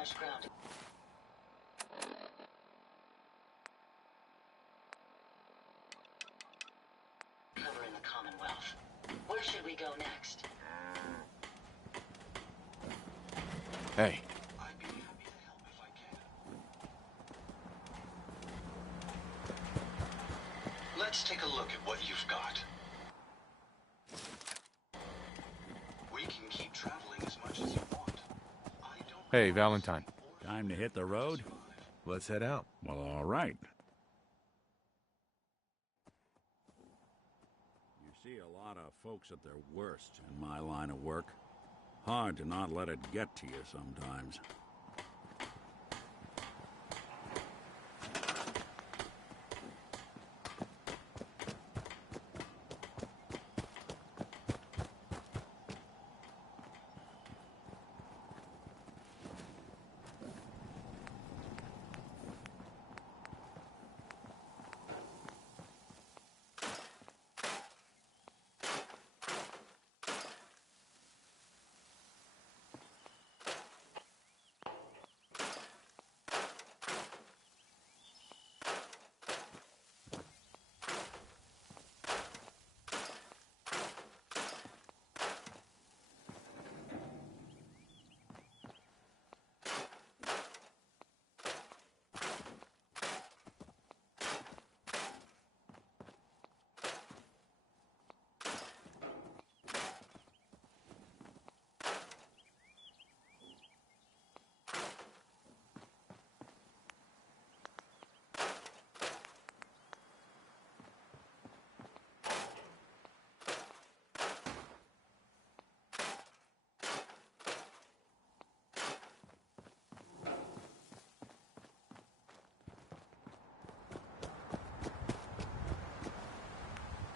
much ground. Cover in the Commonwealth. Where should we go next? Hey. I'd be happy to help if I can. Let's take a look at what you've got. We can keep traveling as much as you want. I don't Hey, Valentine. Time to hit the road? Let's head out. Well, all right. You see a lot of folks at their worst in my line of work. Hard to not let it get to you sometimes.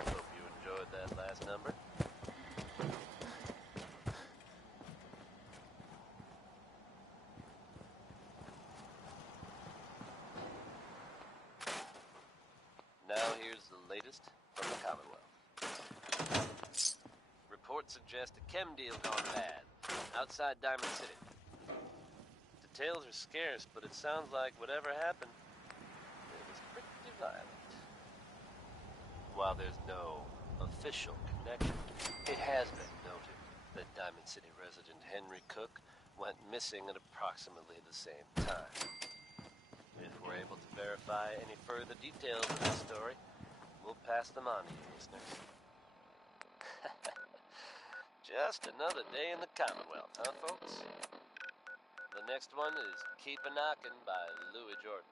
Hope you enjoyed that last number. Now here's the latest from the Commonwealth. Reports suggest a chem deal gone bad outside Diamond City. Details are scarce, but it sounds like whatever happened, it was pretty violent. While there's no official connection, it has been noted that Diamond City resident Henry Cook went missing at approximately the same time. If we're able to verify any further details of this story, we'll pass them on to you listeners. Just another day in the Commonwealth, huh, folks? The next one is Keep a Knockin' by Louis Jordan.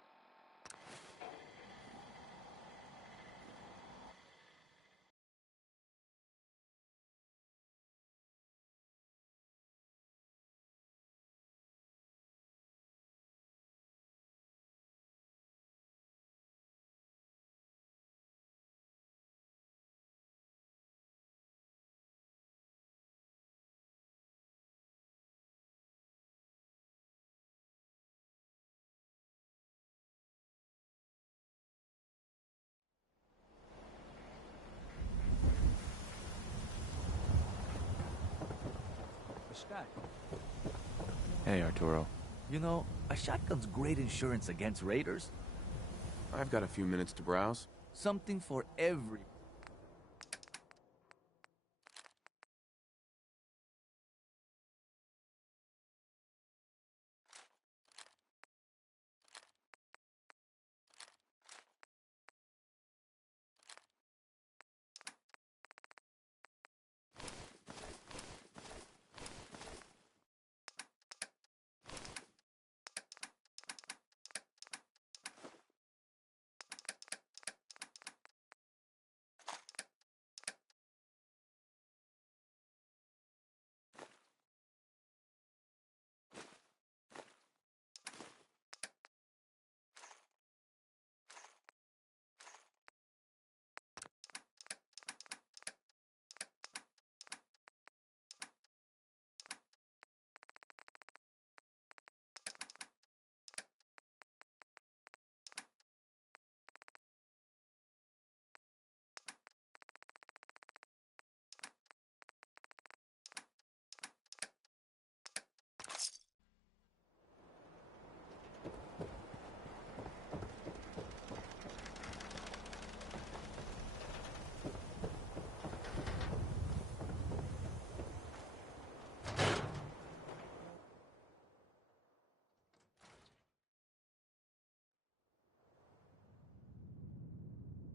Hey, Arturo. You know, a shotgun's great insurance against raiders. I've got a few minutes to browse. Something for every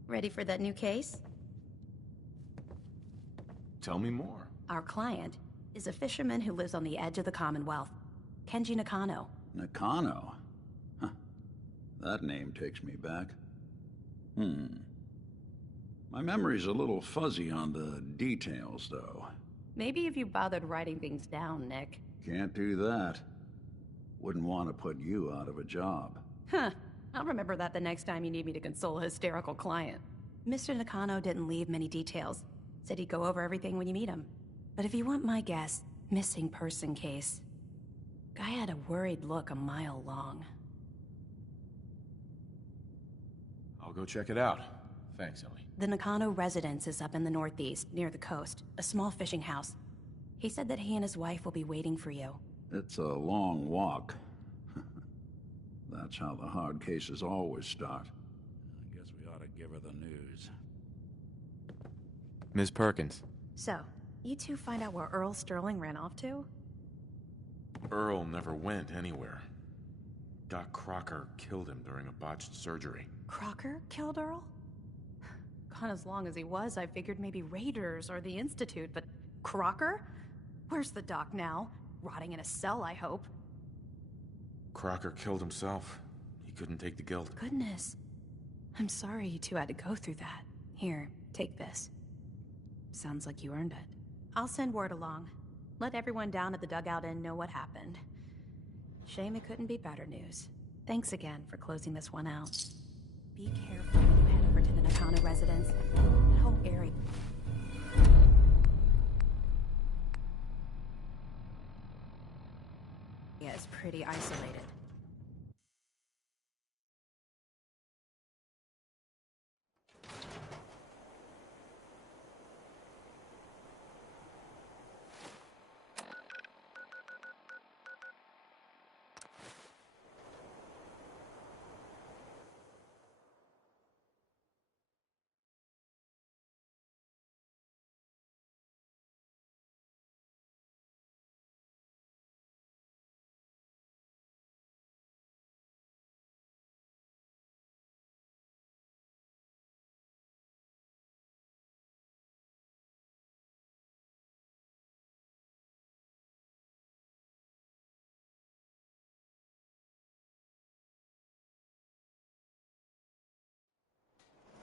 Ready for that new case? Tell me more. Our client is a fisherman who lives on the edge of the Commonwealth, Kenji Nakano. Nakano? Huh. That name takes me back. My memory's a little fuzzy on the details, though. Maybe if you bothered writing things down, Nick. Can't do that. Wouldn't want to put you out of a job. Huh. I'll remember that the next time you need me to console a hysterical client. Mr. Nakano didn't leave many details. Said he'd go over everything when you meet him. But if you want my guess, missing person case. Guy had a worried look a mile long. I'll go check it out. Thanks, Ellie. The Nakano residence is up in the northeast, near the coast. A small fishing house. He said that he and his wife will be waiting for you. It's a long walk. That's how the hard cases always start. I guess we ought to give her the news. Ms. Perkins. So, you two find out where Earl Sterling ran off to? Earl never went anywhere. Doc Crocker killed him during a botched surgery. Crocker killed Earl? Gone as long as he was, I figured maybe Raiders or the Institute, but Crocker? Where's the doc now? Rotting in a cell, I hope. Crocker killed himself. He couldn't take the guilt. Goodness. I'm sorry you two had to go through that. Here, take this. Sounds like you earned it. I'll send word along. Let everyone down at the Dugout Inn know what happened. Shame it couldn't be better news. Thanks again for closing this one out. Be careful when you head over to the Nakano residence. That whole area... is pretty isolated.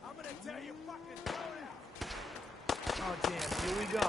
I'm gonna tell you fucking throw it out! Oh damn, here we go.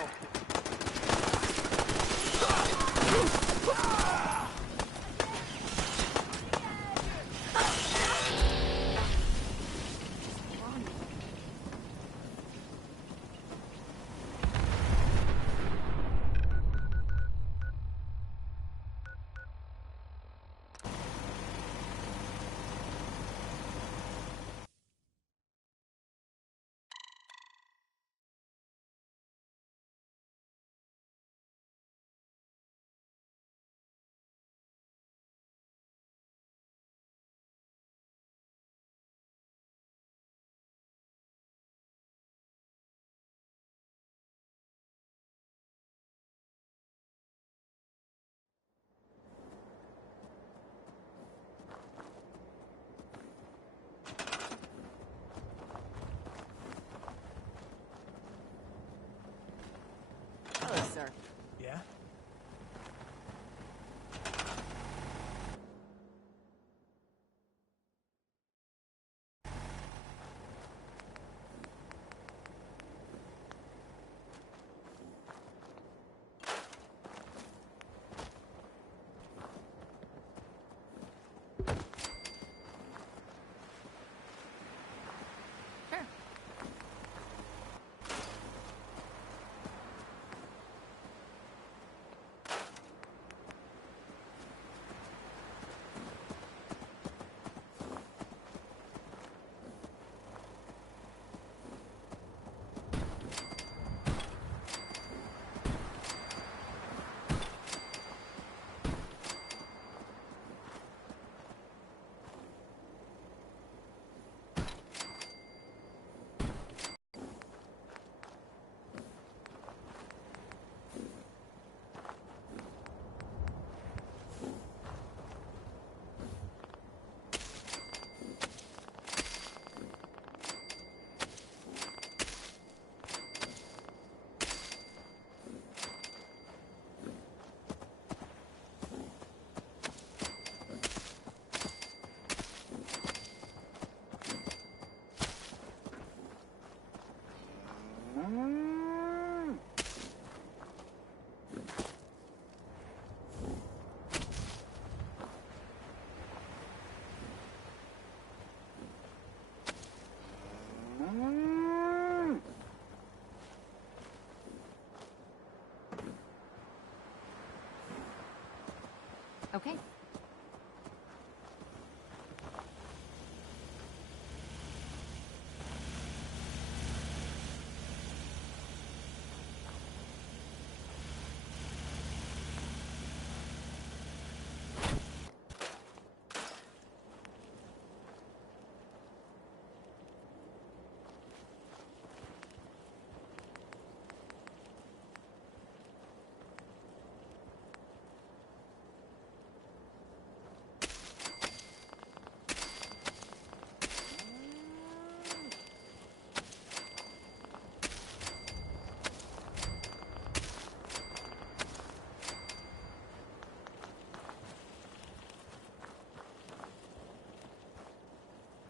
Okay.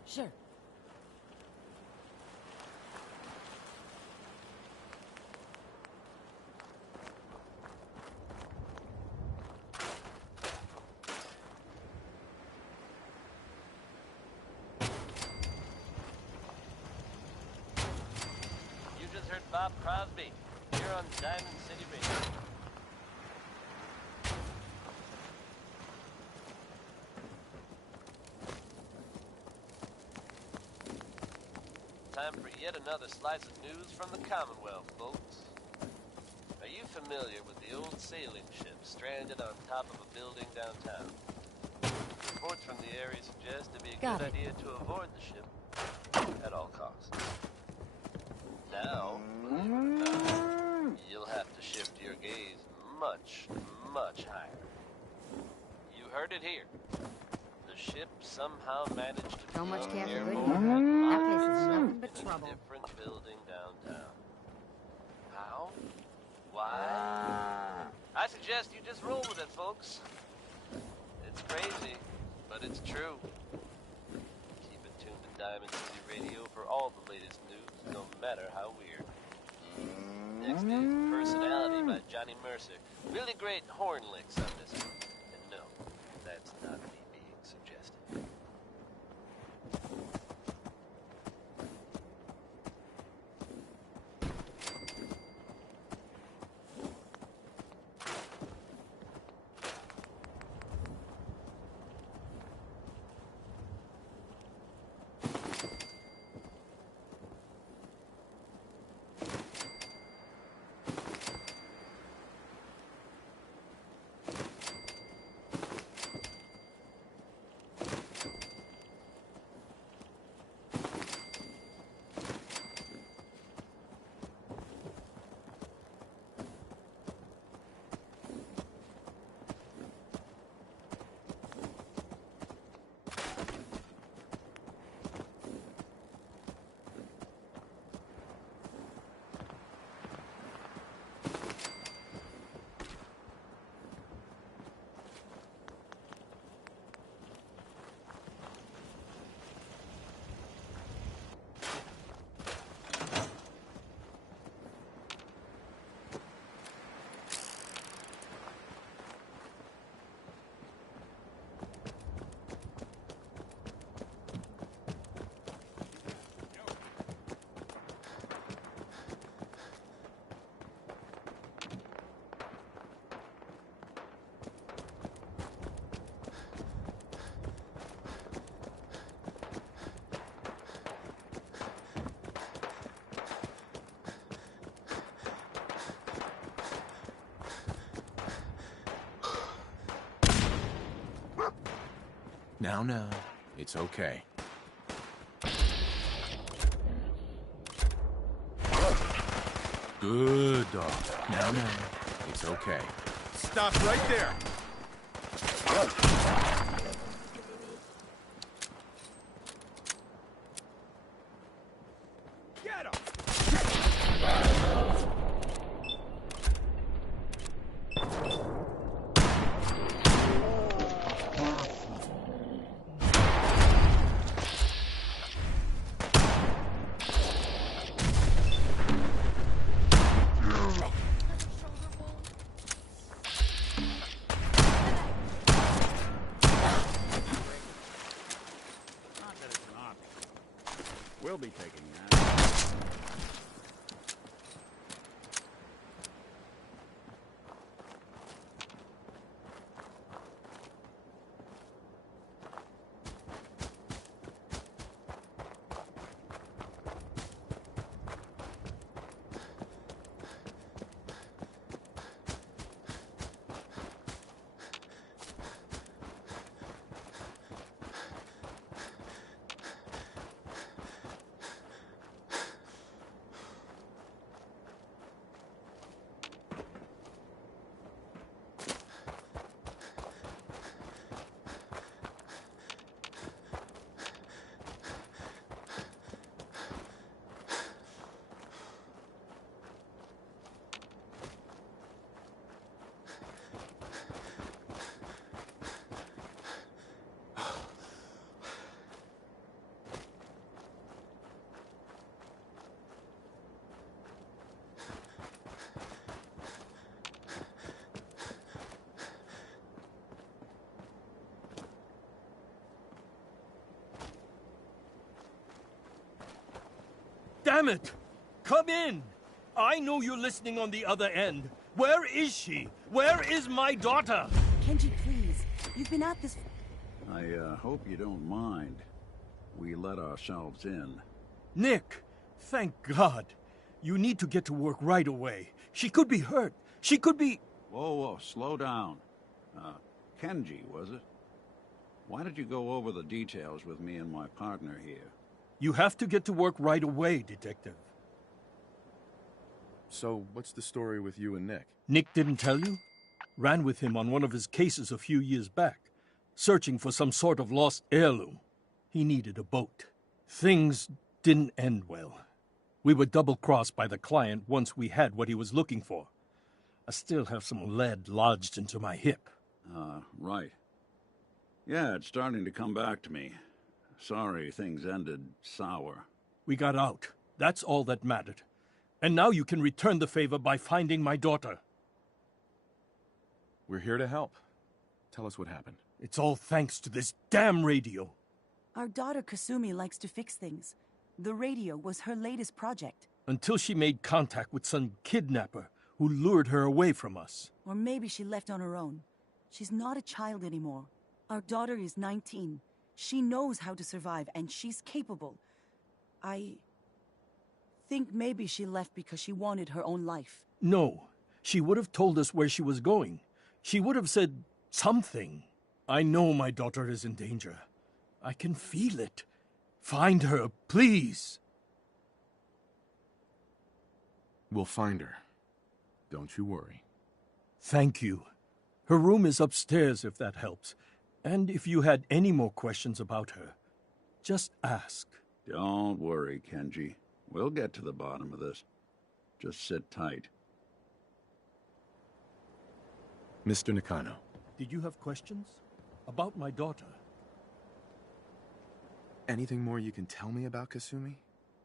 Sure. You just heard Bob Crosby. You're on Diamond City Radio. Time for yet another slice of news from the Commonwealth, folks. Are you familiar with the old sailing ship stranded on top of a building downtown? Reports from the area suggest it'd be a Got good it. idea to avoid the ship at all costs. Now, believe it or not, you'll have to shift your gaze much, much higher. You heard it here. The ship somehow managed to So much become cash for good airborne measure. and That lock place is itself nothing but in trouble. a different building downtown. How? Why? I suggest you just roll with it, folks. It's crazy, but it's true. Keep it tuned to Diamond City Radio for all the latest news, no matter how weird. Next is Personality by Johnny Mercer. Really great horn licks on this one. And no, that's not me being suggestive. Now, it's okay. Good dog. Now, it's okay. Stop right there! Get him! We'll be taking that. Damn it! Come in! I know you're listening on the other end. Where is she? Where is my daughter? Kenji, please. You've been at this... I hope you don't mind. We let ourselves in. Nick, thank God. You need to get to work right away. She could be hurt. She could be... Whoa, slow down. Kenji, was it? Why did you go over the details with me and my partner here? You have to get to work right away, Detective. So, what's the story with you and Nick? Nick didn't tell you? Ran with him on one of his cases a few years back, searching for some sort of lost heirloom. He needed a boat. Things didn't end well. We were double-crossed by the client once we had what he was looking for. I still have some lead lodged into my hip. Right. Yeah, it's starting to come back to me. Sorry things ended sour. We got out. That's all that mattered. And now you can return the favor by finding my daughter. We're here to help. Tell us what happened. It's all thanks to this damn radio. Our daughter Kasumi likes to fix things. The radio was her latest project. Until she made contact with some kidnapper who lured her away from us. Or maybe she left on her own. She's not a child anymore. Our daughter is 19. She knows how to survive, and she's capable. I think maybe she left because she wanted her own life. No. She would have told us where she was going. She would have said something. I know my daughter is in danger. I can feel it. Find her, please. We'll find her. Don't you worry. Thank you. Her room is upstairs, if that helps. And if you had any more questions about her, just ask. Don't worry, Kenji. We'll get to the bottom of this. Just sit tight. Mr. Nakano. Did you have questions? About my daughter? Anything more you can tell me about Kasumi?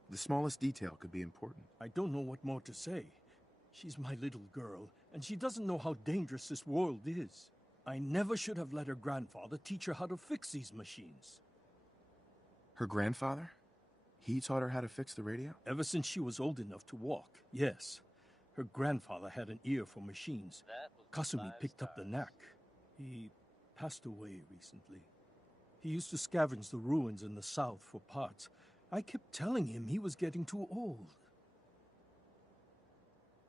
The smallest detail could be important. I don't know what more to say. She's my little girl, and she doesn't know how dangerous this world is. I never should have let her grandfather teach her how to fix these machines. Her grandfather? He taught her how to fix the radio? Ever since she was old enough to walk, yes. Her grandfather had an ear for machines. Kasumi picked up the knack. He passed away recently. He used to scavenge the ruins in the south for parts. I kept telling him he was getting too old.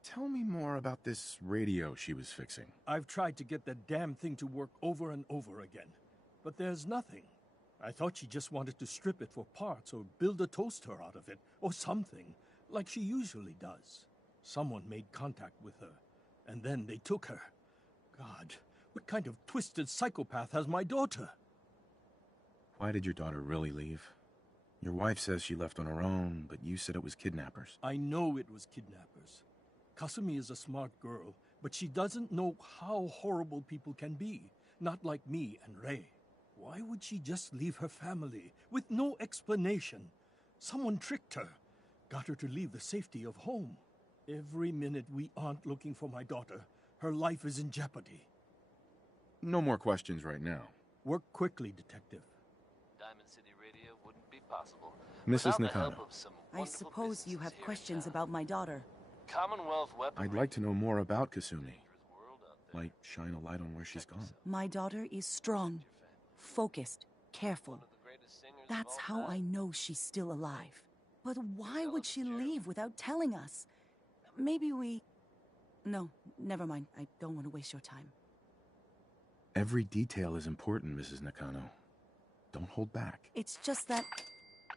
Tell me more about this radio she was fixing. I've tried to get that damn thing to work over and over again, but there's nothing. I thought she just wanted to strip it for parts or build a toaster out of it, or something, like she usually does. Someone made contact with her, and then they took her. God, what kind of twisted psychopath has my daughter? Why did your daughter really leave? Your wife says she left on her own, but you said it was kidnappers. I know it was kidnappers. Kasumi is a smart girl, but she doesn't know how horrible people can be. Not like me and Ray. Why would she just leave her family with no explanation? Someone tricked her, got her to leave the safety of home. Every minute we aren't looking for my daughter, her life is in jeopardy. No more questions right now. Work quickly, Detective. Diamond City Radio wouldn't be possible. Mrs. without the help Nakano, of some I wonderful suppose you businesses have here in questions town. about my daughter. Commonwealth weaponry. I'd like to know more about Kasumi. World out there. Might shine a light on where she's gone. My daughter is strong, focused, careful. One of the greatest singers of That's all how I time. know she's still alive. But why would she leave without telling us? Maybe we... No, never mind. I don't want to waste your time. Every detail is important, Mrs. Nakano. Don't hold back. It's just that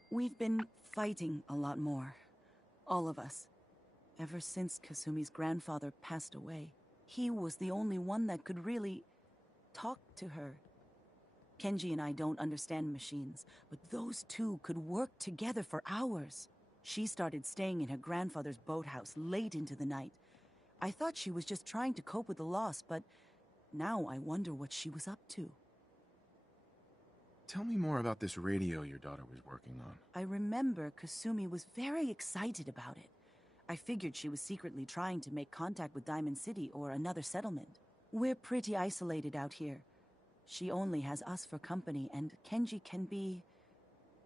we've been fighting a lot more. All of us. Ever since Kasumi's grandfather passed away. He was the only one that could really talk to her. Kenji and I don't understand machines, but those two could work together for hours. She started staying in her grandfather's boathouse late into the night. I thought she was just trying to cope with the loss, but now I wonder what she was up to. Tell me more about this radio your daughter was working on. I remember Kasumi was very excited about it. I figured she was secretly trying to make contact with Diamond City or another settlement. We're pretty isolated out here. She only has us for company, and Kenji can be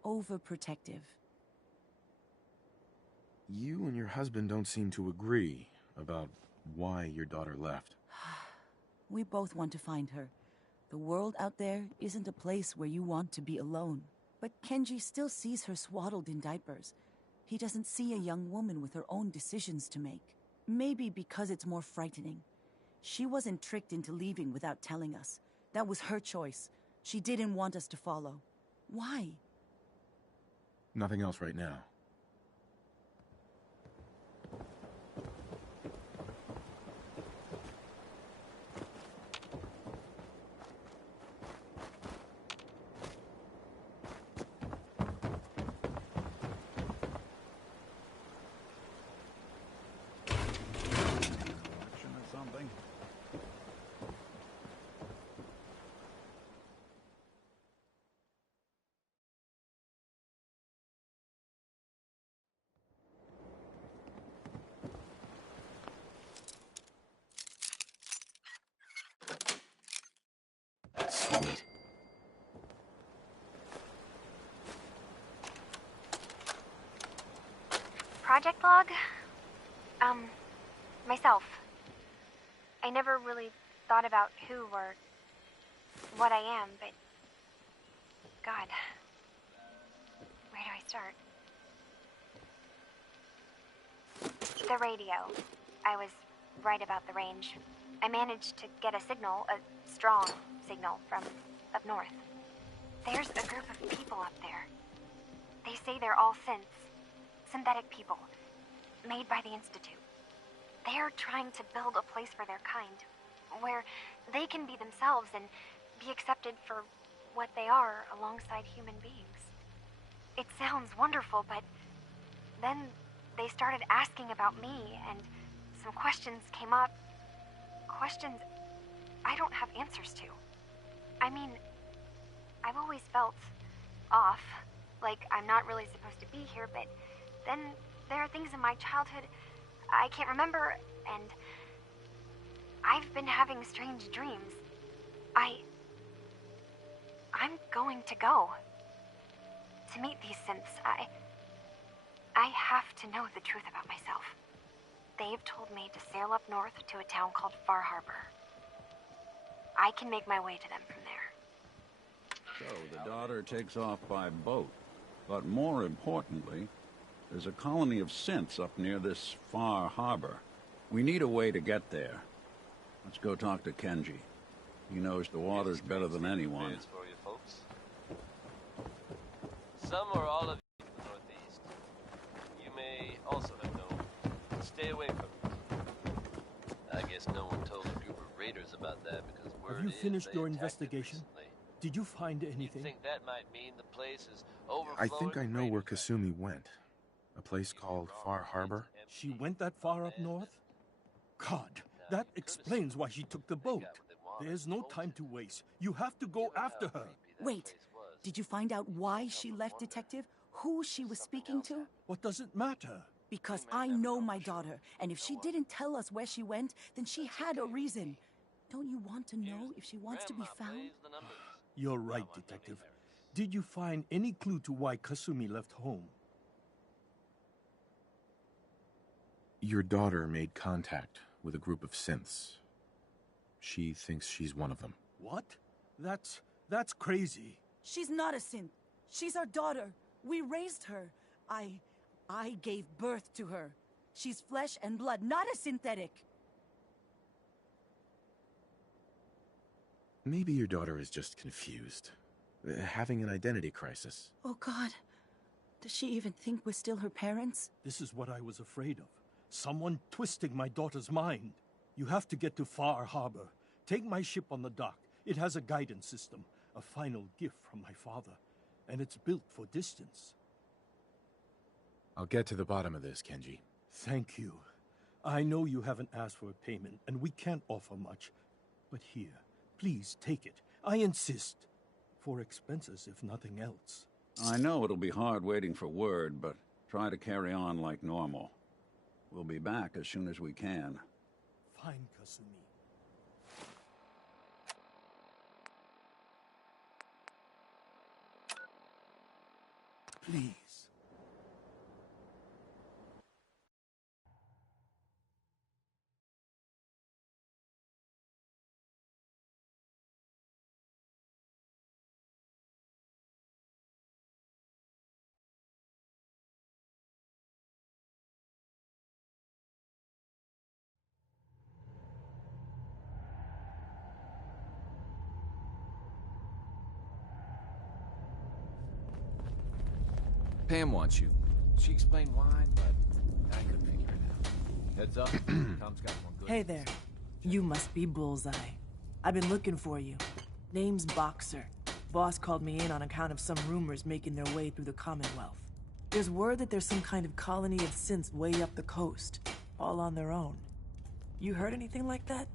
overprotective. You and your husband don't seem to agree about why your daughter left. We both want to find her. The world out there isn't a place where you want to be alone. But Kenji still sees her swaddled in diapers. He doesn't see a young woman with her own decisions to make. Maybe because it's more frightening. She wasn't tricked into leaving without telling us. That was her choice. She didn't want us to follow. Why? Nothing else right now. Collection or something? Sweet. Project log? Myself. I never really thought about who or what I am, but... God. Where do I start? The radio. I was right about the range. I managed to get a signal, a strong signal, from up north. There's a group of people up there. They say they're all synthetic people, made by the Institute. They're trying to build a place for their kind, where they can be themselves and be accepted for what they are alongside human beings. It sounds wonderful, but then they started asking about me, and some questions came up. Questions I don't have answers to. I mean, I've always felt off, like I'm not really supposed to be here, but then there are things in my childhood I can't remember, and I've been having strange dreams. I'm going to go to meet these synths. I have to know the truth about myself. They've told me to sail up north to a town called Far Harbor. I can make my way to them from there. So the daughter takes off by boat. But more importantly, there's a colony of synths up near this Far Harbor. We need a way to get there. Let's go talk to Kenji. He knows the waters better than anyone. For you folks. Some or all of you from the Northeast. You may also have known. Stay away from it. I guess no one told a group of raiders about that because word Have you is finished they your attacked it investigation? recently. Did you find You anything? think that might mean the place is I overflowing think I with know where raiders? Kasumi went. A place called Far Harbor. She went that far up north? God, that explains why she took the boat. There's no time to waste. You have to go after her. Wait, did you find out why she left, Detective? Who she was speaking to? What does it matter? Because I know my daughter, and if she didn't tell us where she went, then she had a reason. Don't you want to know if she wants to be found? You're right, Detective. Did you find any clue to why Kasumi left home? Your daughter made contact with a group of synths. She thinks she's one of them. What? That's crazy. She's not a synth. She's our daughter. We raised her. I gave birth to her. She's flesh and blood, not a synthetic. Maybe your daughter is just confused. Having an identity crisis. Oh, God. Does she even think we're still her parents? This is what I was afraid of. Someone twisting my daughter's mind. You have to get to Far Harbor. Take my ship on the dock. It has a guidance system, a final gift from my father, and it's built for distance. I'll get to the bottom of this, Kenji. Thank you. I know you haven't asked for a payment, and we can't offer much. But here, please take it. I insist. For expenses, if nothing else. I know it'll be hard waiting for word, but try to carry on like normal. We'll be back as soon as we can. Fine, Kasumi. Please. Pam wants you. She explained why, but I couldn't figure it out. Heads up, Tom's got more good. Hey there. You must be Bullseye. I've been looking for you. Name's Boxer. Boss called me in on account of some rumors making their way through the Commonwealth. There's word that there's some kind of colony of synths way up the coast, all on their own. You heard anything like that?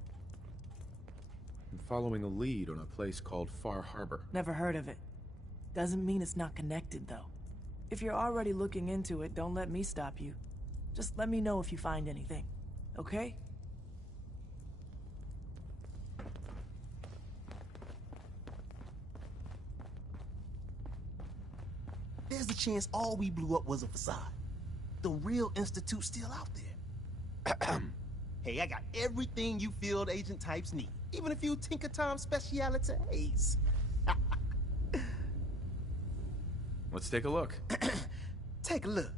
I'm following a lead on a place called Far Harbor. Never heard of it. Doesn't mean it's not connected, though. If you're already looking into it, don't let me stop you. Just let me know if you find anything, okay? There's a chance all we blew up was a facade. The real Institute's still out there. Hey, I got everything you field agent types need. Even a few Tinker Tom specialities. Let's take a look. Take a look.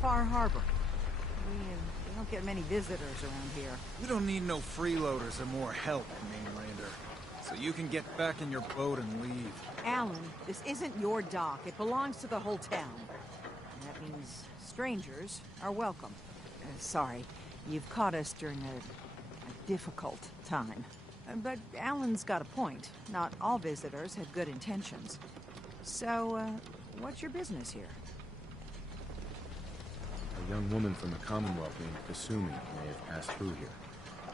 Far Harbor. We don't get many visitors around here. We don't need no freeloaders or more help, Mainlander. So you can get back in your boat and leave. Alan, this isn't your dock. It belongs to the whole town. And that means strangers are welcome. Sorry, you've caught us during a difficult time. But Alan's got a point. Not all visitors have good intentions. So, what's your business here? A young woman from the Commonwealth named Kasumi may have passed through here.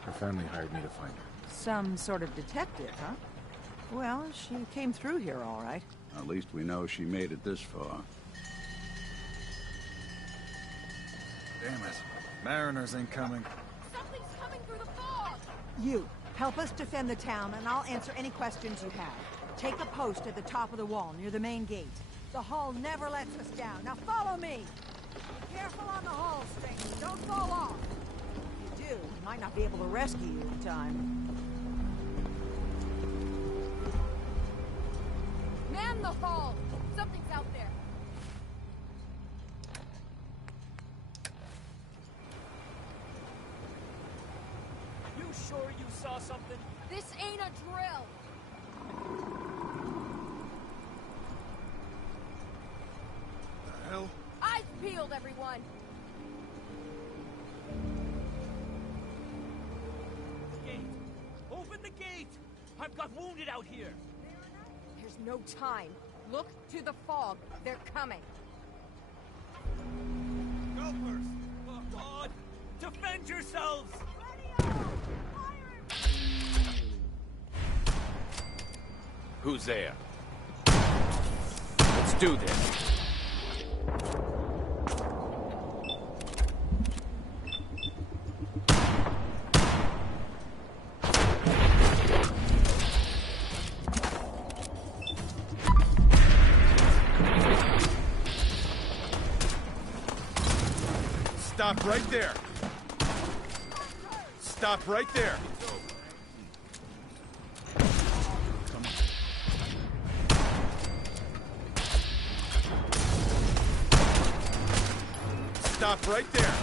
Her family hired me to find her. Some sort of detective, huh? Well, she came through here all right. At least we know she made it this far. Damn it. Mariners ain't coming. Something's coming through the fog! You, help us defend the town, and I'll answer any questions you have. Take a post at the top of the wall, near the main gate. The hull never lets us down. Now follow me! Be careful on the hull, stranger. Don't fall off. If you do, we might not be able to rescue you in time. Man the hull! Something's out there. You sure you saw something? This ain't a drill! The hell? Eyes peeled, everyone! Gate! Open the gate! I've got wounded out here! There's no time. Look to the fog. They're coming. Gophers! Oh, God! Defend yourselves! Who's there? Let's do this. Stop right there! Stop right there! Stop right there!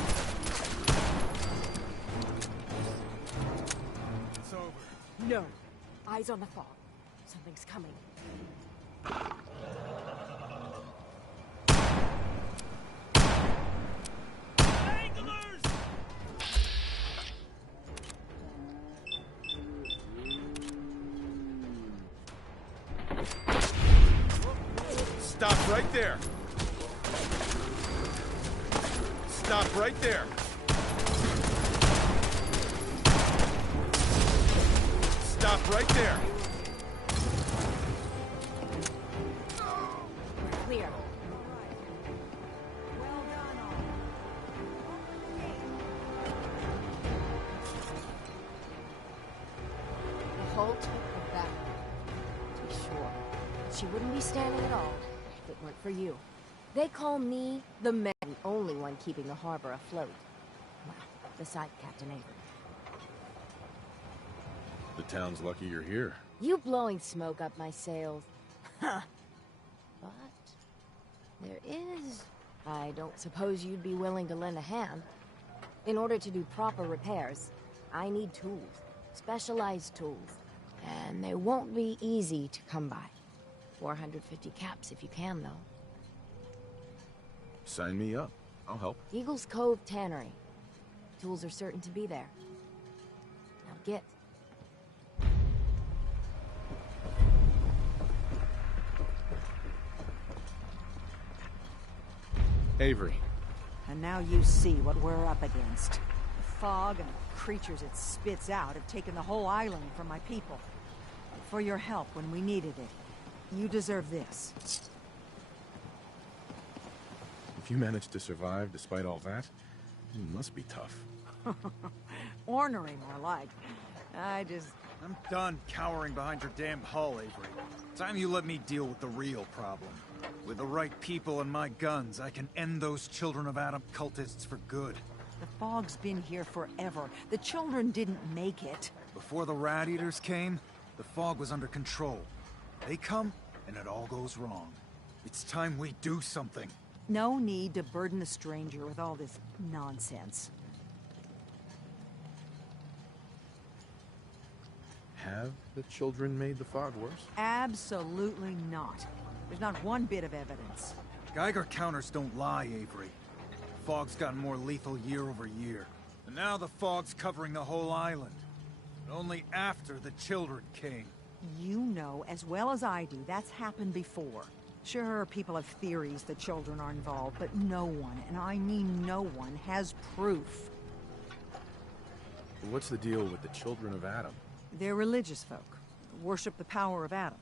It's over. No. Eyes on the fog. Something's coming. Anglers! Stop right there! Stop right there! Stop right there! We're clear. Well done, all. The hull took her back. To be sure. She wouldn't be standing at all if it weren't for you. They call me the man, the only one keeping the harbor afloat. Well, beside Captain Avery. The town's lucky you're here. You blowing smoke up my sails. Huh. But there is... I don't suppose you'd be willing to lend a hand. In order to do proper repairs, I need tools. Specialized tools. And they won't be easy to come by. 450 caps if you can, though. Sign me up. I'll help. Eagles Cove Tannery. Tools are certain to be there. Now get. Avery. And now you see what we're up against. The fog and the creatures it spits out have taken the whole island from my people. For your help when we needed it. You deserve this. If you managed to survive despite all that, you must be tough. Ornery, more like. I'm done cowering behind your damn hull, Avery. Time you let me deal with the real problem. With the right people and my guns, I can end those Children of Adam cultists for good. The fog's been here forever. The children didn't make it. Before the Rat Eaters came, the fog was under control. They come, and it all goes wrong. It's time we do something. No need to burden the stranger with all this nonsense. Have the children made the fog worse? Absolutely not. There's not one bit of evidence. Geiger counters don't lie, Avery. Fog's gotten more lethal year over year. And now the fog's covering the whole island. But only after the children came. You know as well as I do that's happened before. Sure, people have theories that children are involved, but no one, and I mean no one, has proof. What's the deal with the children of Adam? They're religious folk. Worship the power of Adam.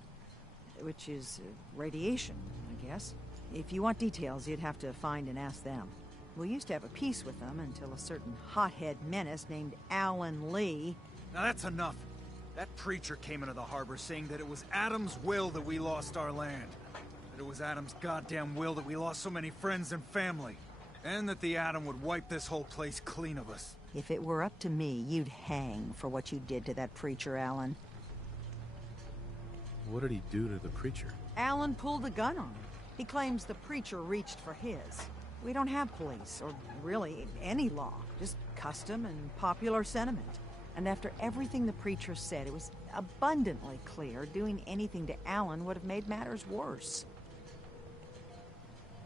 Which is radiation, I guess. If you want details, you'd have to find and ask them. We used to have a peace with them until a certain hothead menace named Alan Lee... Now that's enough. That preacher came into the harbor saying that it was Adam's will that we lost our land. That it was Adam's goddamn will that we lost so many friends and family. And that the Atom would wipe this whole place clean of us. If it were up to me, you'd hang for what you did to that preacher, Alan. What did he do to the preacher? Alan pulled a gun on him. He claims the preacher reached for his. We don't have police, or really any law. Just custom and popular sentiment. And after everything the preacher said, it was abundantly clear doing anything to Alan would have made matters worse.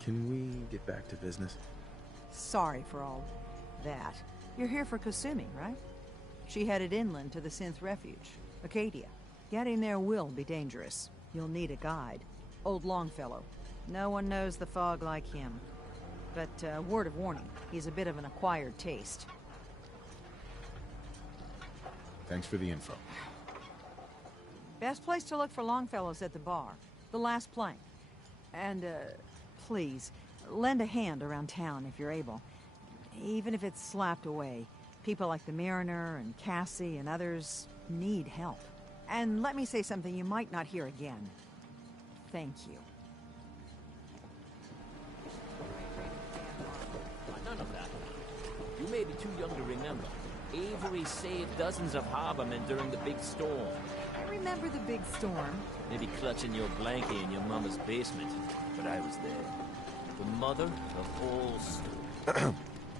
Can we get back to business? Sorry for all that. You're here for Kasumi, right? She headed inland to the Synth Refuge, Acadia. Getting there will be dangerous. You'll need a guide. Old Longfellow. No one knows the fog like him. But, word of warning, he's a bit of an acquired taste. Thanks for the info. Best place to look for Longfellow's at the bar. The last plank. And, please, lend a hand around town if you're able. Even if it's slapped away. People like the Mariner and Cassie and others need help. And let me say something you might not hear again. Thank you. None of that. You may be too young to remember. Avery saved dozens of harbormen during the big storm. I remember the big storm. Maybe clutching your blankie in your mama's basement, but I was there. The mother of all storms.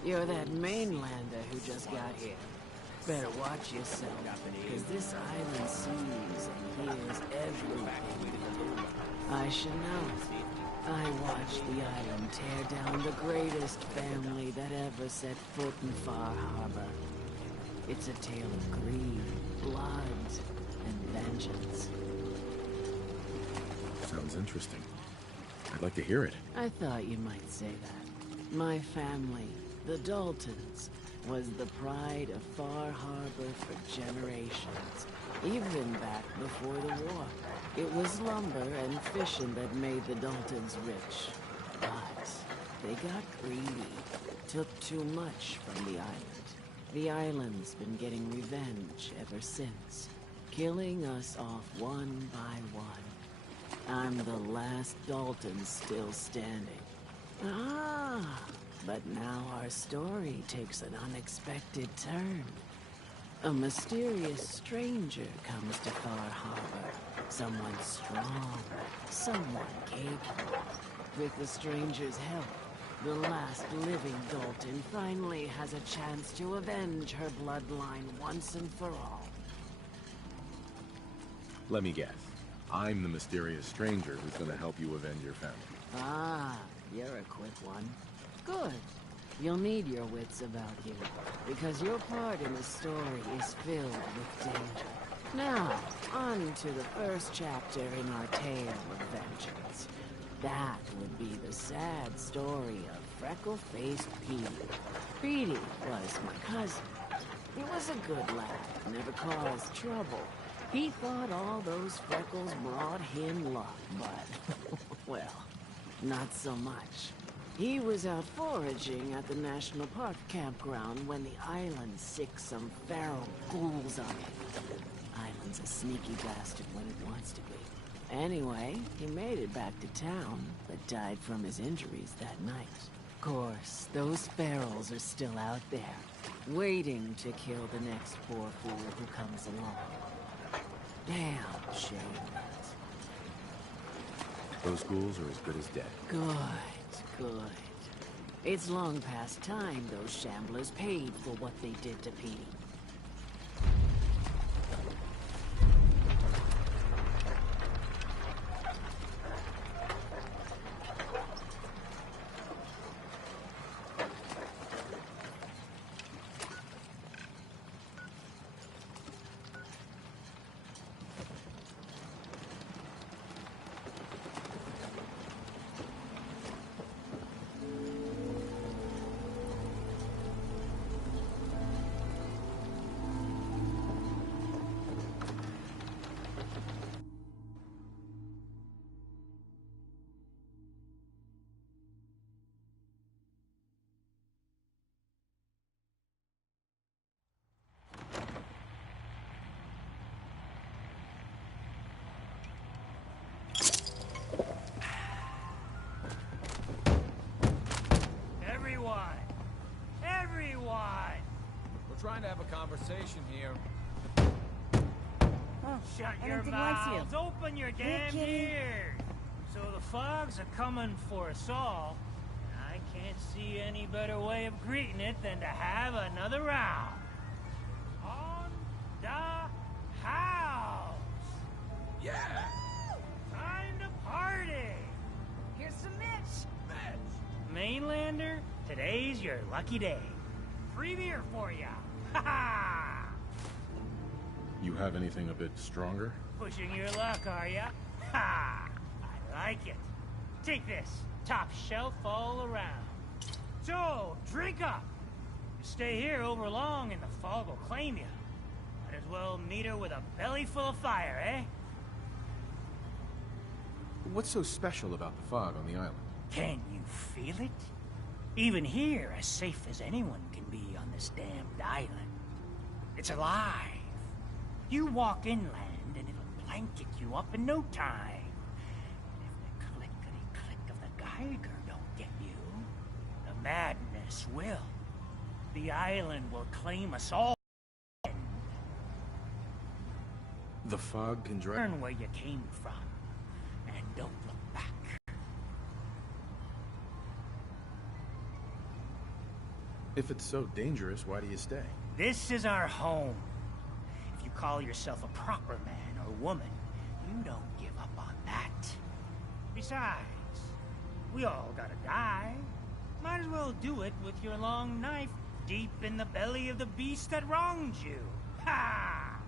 You're that mainlander who just got here. Better watch yourself, because this island sees and hears everything. I should know. I watched the island tear down the greatest family that ever set foot in Far Harbor. It's a tale of greed, blood, and vengeance. Sounds interesting. I'd like to hear it. I thought you might say that. My family, the Daltons, was the pride of Far Harbor for generations, even back before the war. It was lumber and fishing that made the Daltons rich. But they got greedy, took too much from the island. The island's been getting revenge ever since, killing us off one by one. I'm the last Dalton still standing. Ah, but now our story takes an unexpected turn. A mysterious stranger comes to Far Harbor. Someone strong, someone capable. With the stranger's help, the last living Dalton finally has a chance to avenge her bloodline once and for all. Let me guess. I'm the mysterious stranger who's going to help you avenge your family. Ah, you're a quick one. Good. You'll need your wits about you, because your part in the story is filled with danger. Now, on to the first chapter in our tale of vengeance. That would be the sad story of freckle-faced Petey. Petey was my cousin. He was a good lad, never caused trouble. He thought all those freckles brought him luck, but, well, not so much. He was out foraging at the National Park campground when the island sicked some feral ghouls on it. Island's a sneaky bastard when it wants to be. Anyway, he made it back to town, but died from his injuries that night. Of course, those ferals are still out there, waiting to kill the next poor fool who comes along. Damn shame. Those ghouls are as good as dead. Good. Good. It's long past time those shamblers paid for what they did to Petey. Trying to have a conversation here. Oh, Shut I your don't think likes you. mouths! Open your damn ears! So the fogs are coming for us all. I can't see any better way of greeting it than to have another round. On the house! Yeah! Time to party! Here's some Mitch! Mainlander, today's your lucky day. Free beer for ya! Ha ha! You have anything a bit stronger? Pushing your luck, are ya? Ha! I like it. Take this. Top shelf all around. So, drink up. You stay here over long and the fog will claim you. Might as well meet her with a belly full of fire, eh? What's so special about the fog on the island? Can you feel it? Even here, as safe as anyone can be on this damned island. It's alive. You walk inland and it'll blanket you up in no time. And if the clickety-click of the Geiger don't get you, the madness will. The island will claim us all. The fog can drive... Turn where you came from, and don't look back. If it's so dangerous, why do you stay? This is our home. If you call yourself a proper man or woman, you don't give up on that. Besides, we all gotta die. Might as well do it with your long knife deep in the belly of the beast that wronged you. Ha!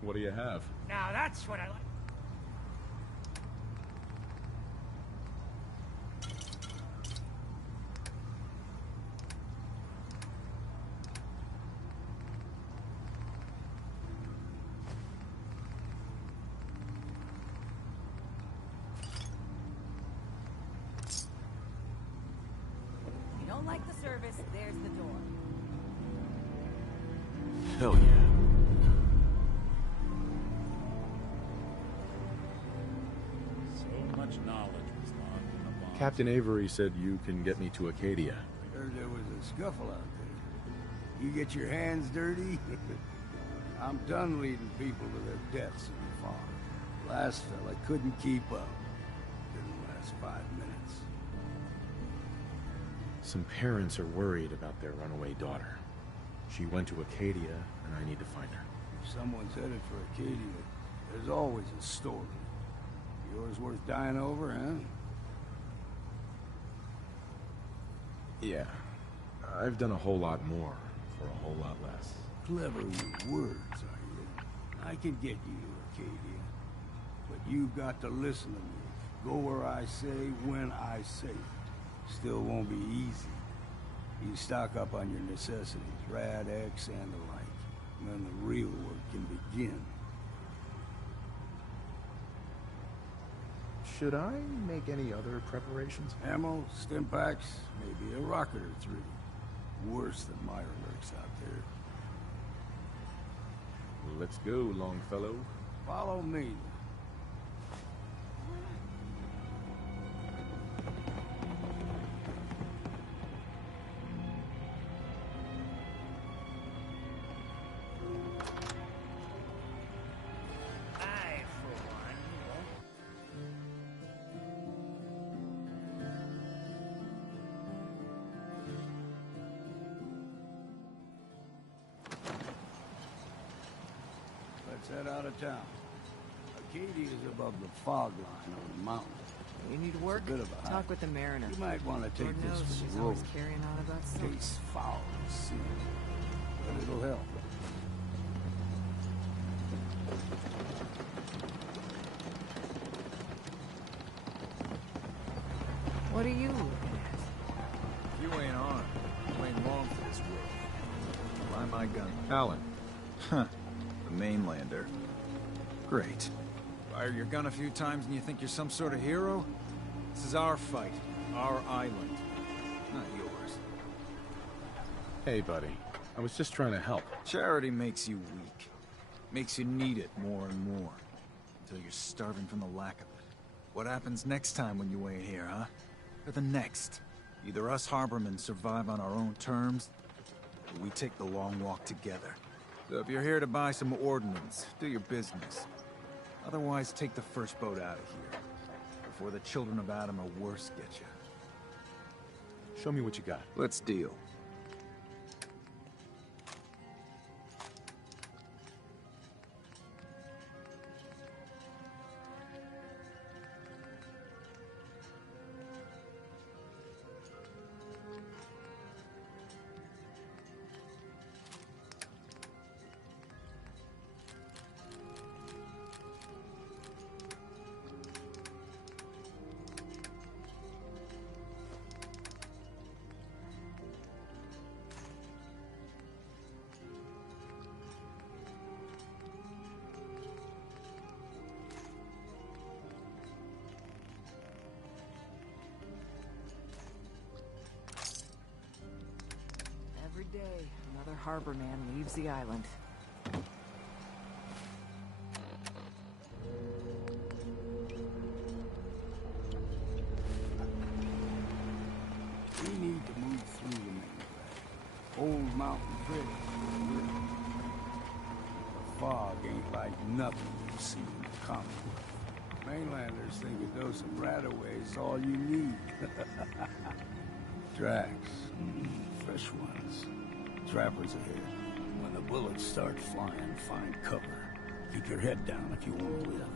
What do you have? Now that's what I like. If you don't like the service, there's the door. Hell yeah. So much knowledge was lost in the bomb. Captain Avery said you can get me to Acadia. Heard there was a scuffle out there. You get your hands dirty? I'm done leading people to their deaths in the farm. Last fella couldn't keep up. Didn't last 5 minutes. Some parents are worried about their runaway daughter. She went to Acadia, and I need to find her. If someone's headed for Acadia, there's always a story. Yours worth dying over, huh? Yeah. I've done a whole lot more for a whole lot less. Clever with words, are you? I can get you to Acadia. But you've got to listen to me. Go where I say, when I say it. Still won't be easy. You stock up on your necessities, Rad X and the like. And then the real work can begin. Should I make any other preparations? Ammo, stim packs, maybe a rocket or 3. Worse than Myra lurks out there. Let's go, Longfellow. Follow me. Set out of town. Acadia is above the fog line on the mountain. You need work? It's a bit of a hike. Talk with the mariner. You might want to take Lord this knows for she's the road. always carrying on about something. Tastes foul and sealed, but it'll help. What are you looking at? You ain't armed. You ain't long for this world. Buy my gun. Alan. Huh. The mainlander. Great. Fire your gun a few times and you think you're some sort of hero? This is our fight. Our island. Not yours. Hey, buddy. I was just trying to help. Charity makes you weak. Makes you need it more and more. Until you're starving from the lack of it. What happens next time when you ain't here, huh? Or the next? Either us harbormen survive on our own terms, or we take the long walk together. So if you're here to buy some ordnance, do your business. Otherwise, take the first boat out of here. Before the children of Adam or worse get you. Show me what you got. Let's deal. Every day, another harbor man leaves the island. We need to move through the mainland. Old mountain trail. The fog ain't like nothing you've seen in the Commonwealth. Mainlanders think a dose of Radaway is all you need. Tracks. Fresh ones. Trappers ahead. When the bullets start flying, find cover. Keep your head down if you want to live.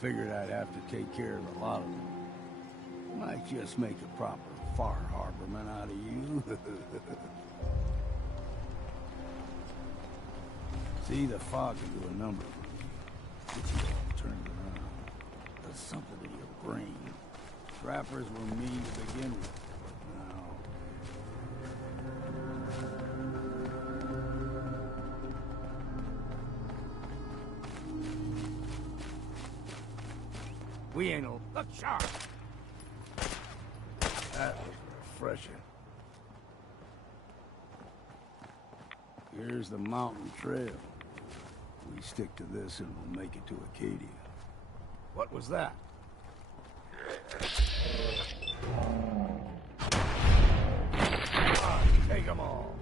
Figured I'd have to take care of a lot of them. Might just make a proper far harborman out of you. See, the fog can do a number of things. Get you all turned around. Does something to your brain. Trappers were mean to begin with. We ain't no... Look sharp! That was refreshing. Here's the mountain trail. We stick to this and we'll make it to Acadia. What was that? Take them all.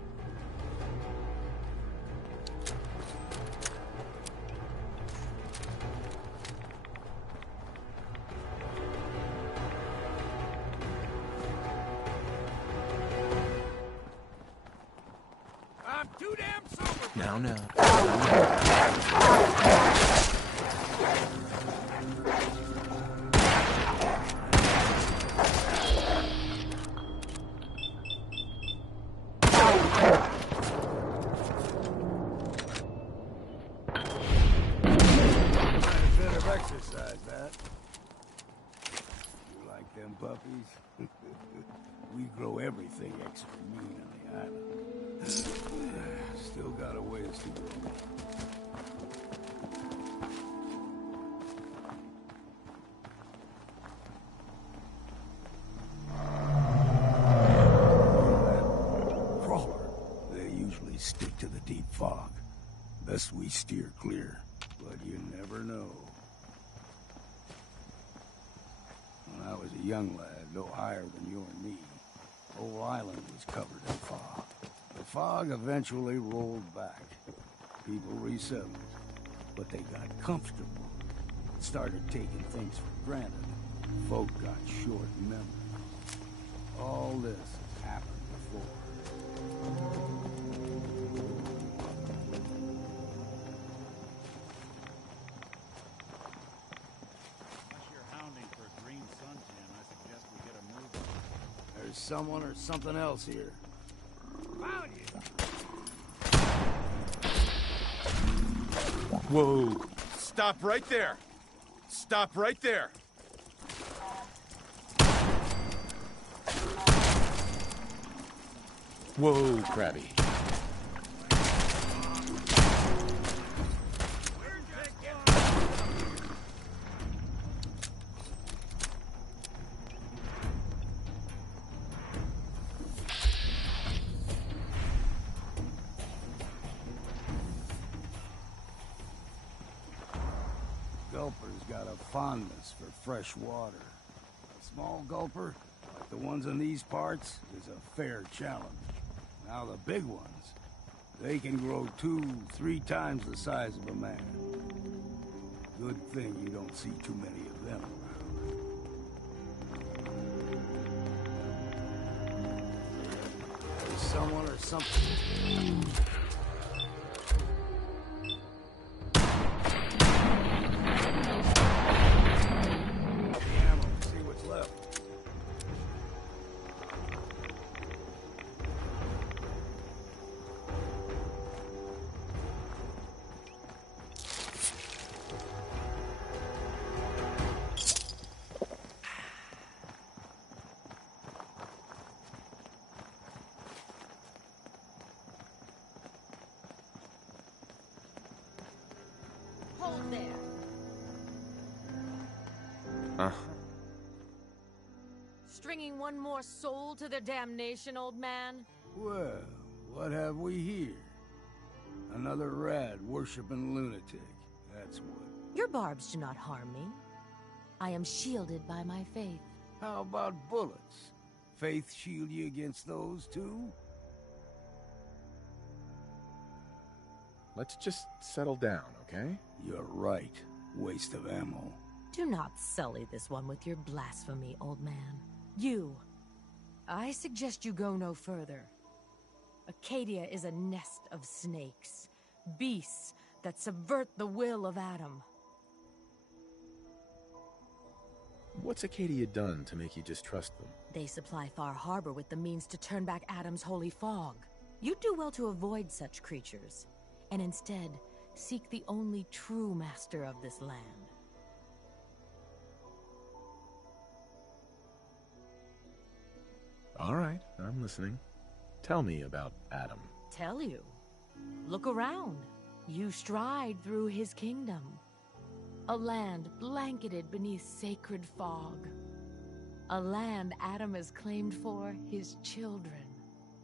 Now. exercise, that. You like them puppies? We grow everything extra mean on the island. Still got a ways to go. Crawler. They usually stick to the deep fog. Best we steer clear, but you never know. When I was a young lad, no higher than you and me, whole island was covered in fog. The fog eventually rolled back. People resettled, but they got comfortable. Started taking things for granted. Folk got short memories. All this has happened before. There's someone or something else here. Found you. Whoa! Stop right there! Stop right there! Whoa, Krabby. Gulper's got a fondness for fresh water. A small gulper, like the ones in these parts, is a fair challenge. Now the big ones, they can grow 2-3 times the size of a man. Good thing you don't see too many of them around. There's someone or something. Hold there. Stringing one more soul to their damnation, old man? Well, what have we here? Another rad-worshipping lunatic, that's what. Your barbs do not harm me. I am shielded by my faith. How about bullets? Faith shield you against those, too? Let's just settle down, okay? You're right. Waste of ammo. Do not sully this one with your blasphemy, old man. You. I suggest you go no further. Acadia is a nest of snakes. Beasts that subvert the will of Adam. What's Acadia done to make you distrust them? They supply Far Harbor with the means to turn back Adam's holy fog. You'd do well to avoid such creatures, and instead seek the only true master of this land. All right, I'm listening. Tell me about Adam. Tell you? Look around. You stride through his kingdom. A land blanketed beneath sacred fog. A land Adam has claimed for his children.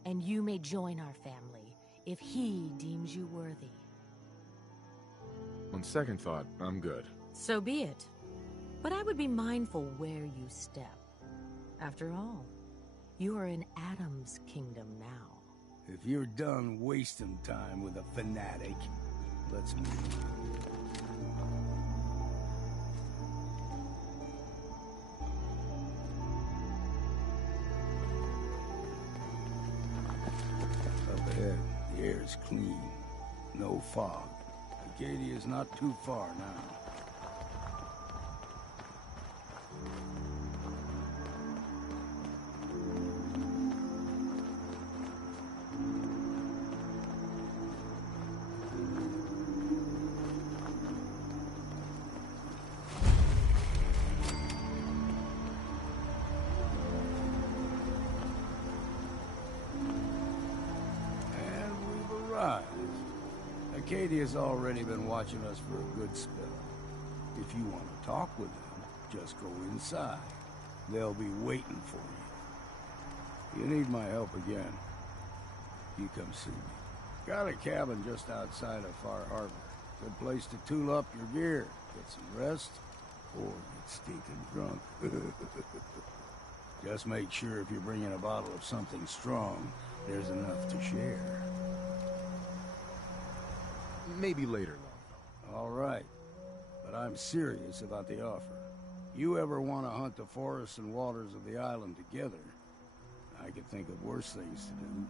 And you may join our family if he deems you worthy. On second thought, I'm good. So be it. But I would be mindful where you step. After all, you are in Adam's kingdom now. If you're done wasting time with a fanatic, let's move. Up ahead, the air's clean. No fog. Acadia's not too far now. Acadia's already been watching us for a good spell. If you want to talk with them, just go inside. They'll be waiting for you. You need my help again, you come see me. Got a cabin just outside of Far Harbor. Good place to tool up your gear, get some rest, or get stinking drunk. Just make sure if you're bringing a bottle of something strong, there's enough to share. Maybe later, Longo. All right. But I'm serious about the offer. You ever want to hunt the forests and waters of the island together, I could think of worse things to do.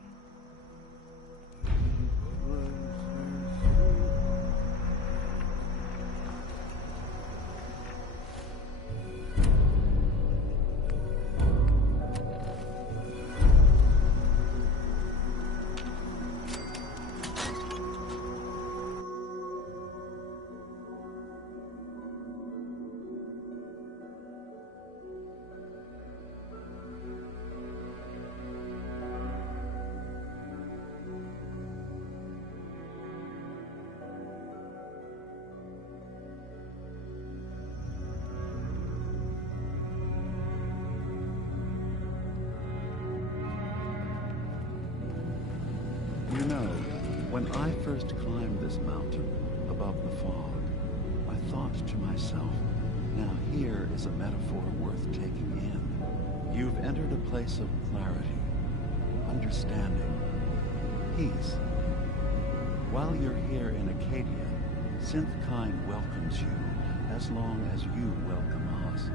You know, when I first climbed this mountain above the fog, I thought to myself, now here is a metaphor worth taking in. You've entered a place of clarity, understanding, peace. While you're here in Acadia, Synthkind welcomes you as long as you welcome us.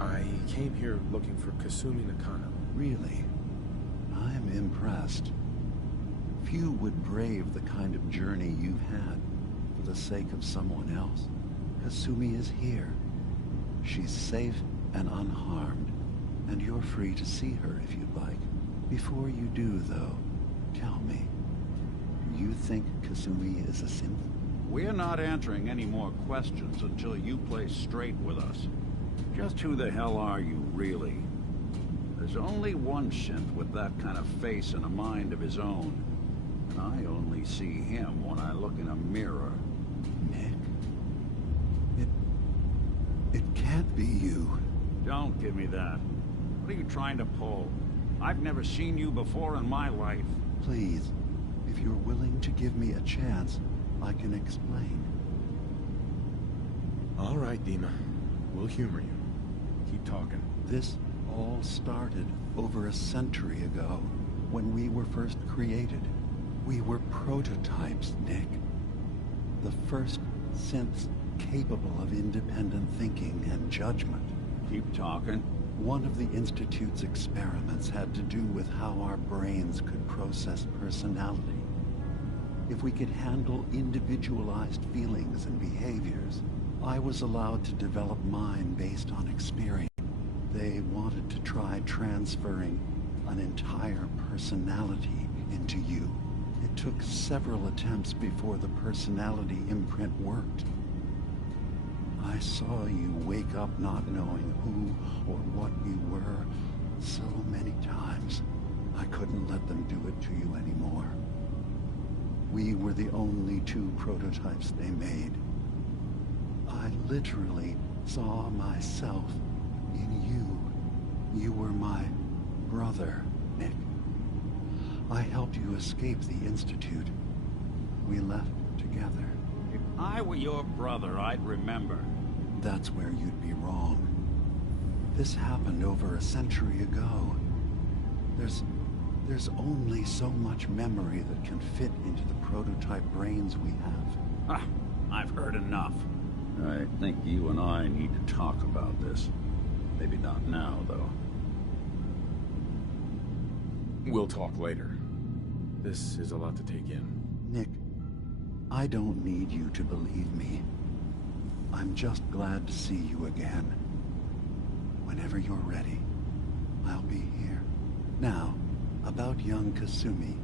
I came here looking for Kasumi Nakano. Really? I'm impressed. Few would brave the kind of journey you've had for the sake of someone else. Kasumi is here. She's safe and unharmed, and you're free to see her if you'd like. Before you do, though, tell me, do you think Kasumi is a synth? We're not answering any more questions until you play straight with us. Just who the hell are you, really? There's only one synth with that kind of face and a mind of his own. And I only see him when I look in a mirror. Nick? It can't be you. Don't give me that. What are you trying to pull? I've never seen you before in my life. Please, if you're willing to give me a chance, I can explain. All right, Dima. We'll humor you. Keep talking. This all started over a century ago, when we were first created. We were prototypes, Nick. The first synths capable of independent thinking and judgment. Keep talking. One of the Institute's experiments had to do with how our brains could process personality. If we could handle individualized feelings and behaviors, I was allowed to develop mine based on experience. They wanted to try transferring an entire personality into you. It took several attempts before the personality imprint worked. I saw you wake up not knowing who or what you were so many times. I couldn't let them do it to you anymore. We were the only two prototypes they made. I literally saw myself in you. You were my brother, Nick. I helped you escape the Institute. We left together. If I were your brother, I'd remember. That's where you'd be wrong. This happened over a century ago. There's only so much memory that can fit into the prototype brains we have. I've heard enough. I think you and I need to talk about this. Maybe not now, though. We'll talk later. This is a lot to take in. Nick, I don't need you to believe me. I'm just glad to see you again. Whenever you're ready, I'll be here. Now, about young Kasumi.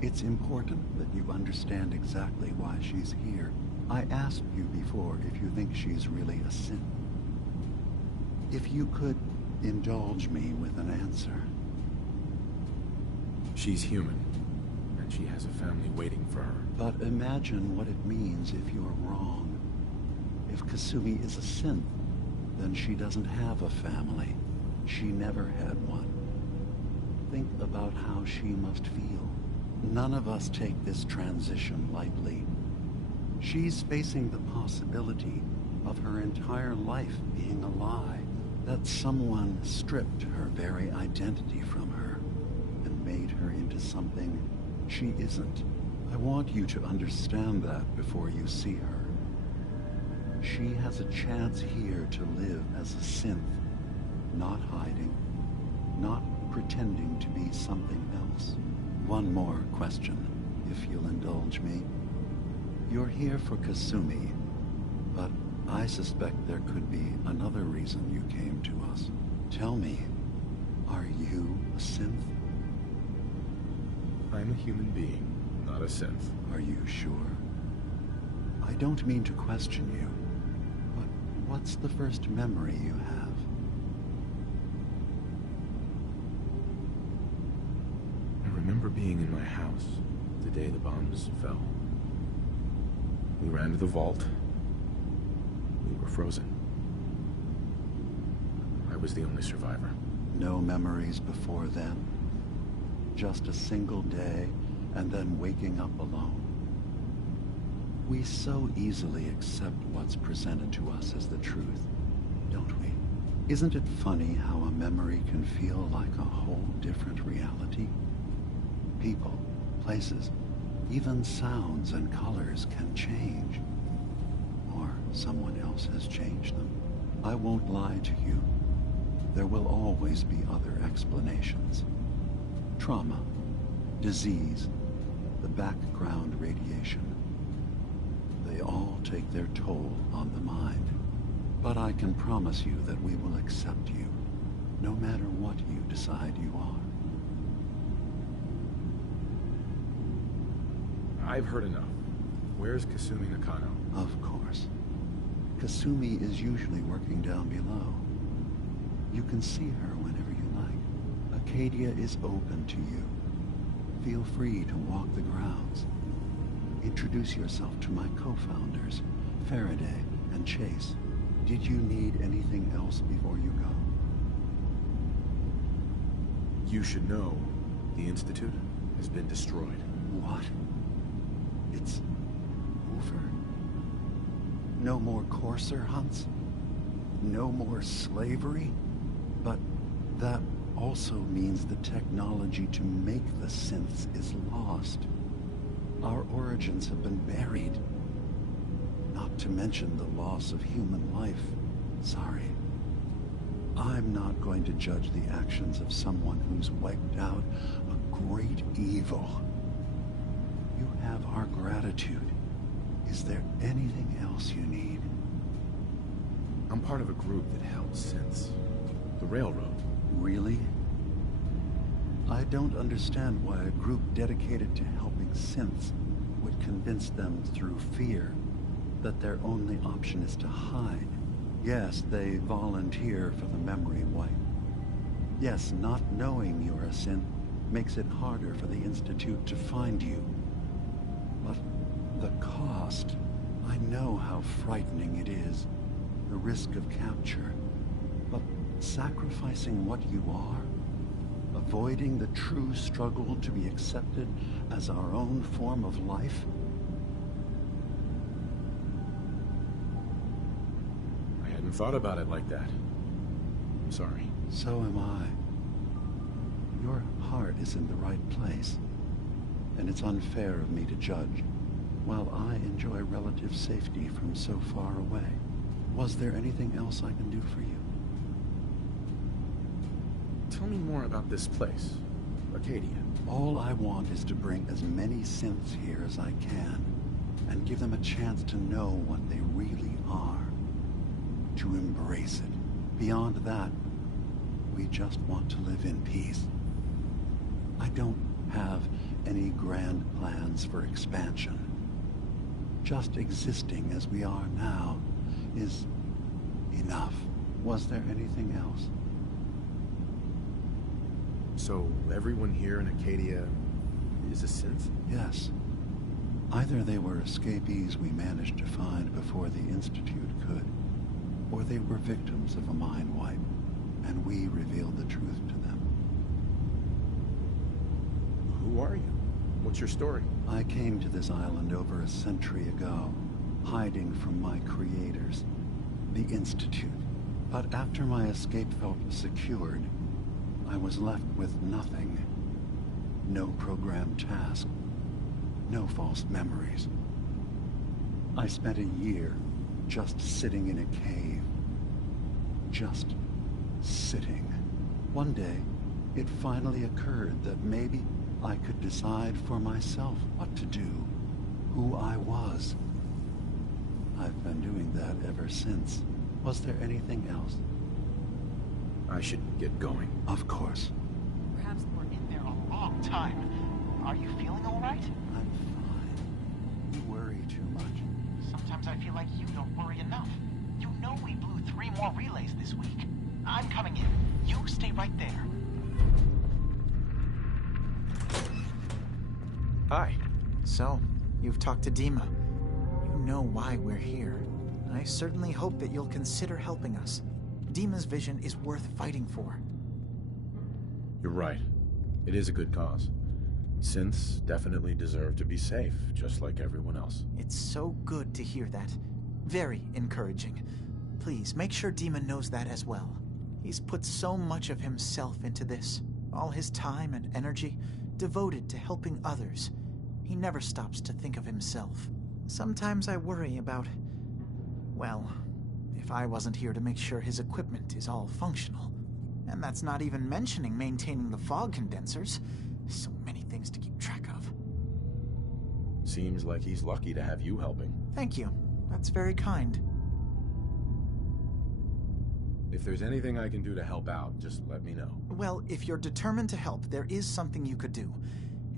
It's important that you understand exactly why she's here. I asked you before if you think she's really a synth. If you could indulge me with an answer. She's human, and she has a family waiting for her. But imagine what it means if you're wrong. If Kasumi is a synth, then she doesn't have a family. She never had one. Think about how she must feel. None of us take this transition lightly. She's facing the possibility of her entire life being a lie, that someone stripped her very identity from her and made her into something she isn't. I want you to understand that before you see her. She has a chance here to live as a synth, not hiding, not pretending to be something else. One more question, if you'll indulge me. You're here for Kasumi, but I suspect there could be another reason you came to us. Tell me, are you a synth? I'm a human being, not a synth. Are you sure? I don't mean to question you, but what's the first memory you have? I remember being in my house the day the bombs fell. We ran to the vault. We were frozen. I was the only survivor. No memories before then? Just a single day, and then waking up alone? We so easily accept what's presented to us as the truth, don't we? Isn't it funny how a memory can feel like a whole different reality? People, places, even sounds and colors can change. Or someone else has changed them. I won't lie to you. There will always be other explanations. Trauma, disease, the background radiation. They all take their toll on the mind. But I can promise you that we will accept you, no matter what you decide you are. I've heard enough. Where's Kasumi Nakano? Of course. Kasumi is usually working down below. You can see her whenever you like. Acadia is open to you. Feel free to walk the grounds. Introduce yourself to my co-founders, Faraday and Chase. Did you need anything else before you go? You should know, the Institute has been destroyed. What? It's over? No more courser hunts? No more slavery? But that also means the technology to make the synths is lost. Our origins have been buried. Not to mention the loss of human life. Sorry. I'm not going to judge the actions of someone who's wiped out a great evil. You have our gratitude. Is there anything else you need? I'm part of a group that held synths. The Railroad. Really? I don't understand why a group dedicated to helping synths would convince them through fear that their only option is to hide. Yes, they volunteer for the memory wipe. Yes, not knowing you're a synth makes it harder for the Institute to find you. But the cost, I know how frightening it is. The risk of capture. But sacrificing what you are, avoiding the true struggle to be accepted as our own form of life? I hadn't thought about it like that. I'm sorry. So am I. Your heart is in the right place, and it's unfair of me to judge, while I enjoy relative safety from so far away. Was there anything else I can do for you? Tell me more about this place, Acadia. All I want is to bring as many synths here as I can, and give them a chance to know what they really are. To embrace it. Beyond that, we just want to live in peace. I don't have any grand plans for expansion. Just existing as we are now is enough. Was there anything else? So everyone here in Acadia is a synth? Yes. Either they were escapees we managed to find before the Institute could, or they were victims of a mind wipe, and we revealed the truth to them. Who are you? What's your story? I came to this island over a century ago, hiding from my creators, the Institute. But after my escape felt secured, I was left with nothing. No programmed task. No false memories. I spent a year just sitting in a cave. Just sitting. One day, it finally occurred that maybe I could decide for myself what to do, who I was. I've been doing that ever since. Was there anything else? I should get going. Of course. Perhaps we're in there a long time. Are you feeling all right? I'm fine. You worry too much. Sometimes I feel like you don't worry enough. You know we blew 3 more relays this week. I'm coming in. You stay right there. Hi. So, you've talked to Dima. You know why we're here. I certainly hope that you'll consider helping us. Dima's vision is worth fighting for. You're right. It is a good cause. Synths definitely deserve to be safe, just like everyone else. It's so good to hear that. Very encouraging. Please, make sure Dima knows that as well. He's put so much of himself into this. All his time and energy devoted to helping others. He never stops to think of himself. Sometimes I worry about... well, if I wasn't here to make sure his equipment is all functional. And that's not even mentioning maintaining the fog condensers. So many things to keep track of. Seems like he's lucky to have you helping. Thank you. That's very kind. If there's anything I can do to help out, just let me know. Well, if you're determined to help, there is something you could do.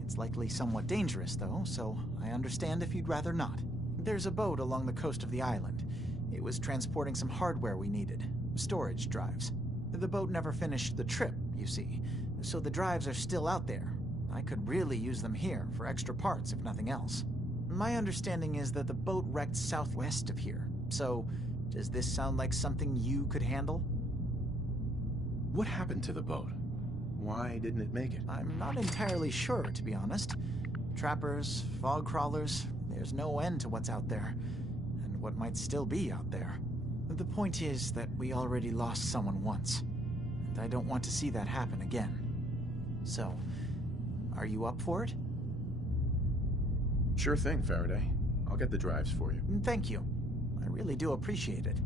It's likely somewhat dangerous, though, so I understand if you'd rather not. There's a boat along the coast of the island. It was transporting some hardware we needed. Storage drives. The boat never finished the trip, you see, so the drives are still out there. I could really use them here for extra parts, if nothing else. My understanding is that the boat wrecked southwest of here, so does this sound like something you could handle? What happened to the boat? Why didn't it make it? I'm not entirely sure, to be honest. Trappers, fog crawlers, there's no end to what's out there, and what might still be out there. The point is that we already lost someone once, and I don't want to see that happen again. So, are you up for it? Sure thing, Faraday. I'll get the drives for you. Thank you. I really do appreciate it.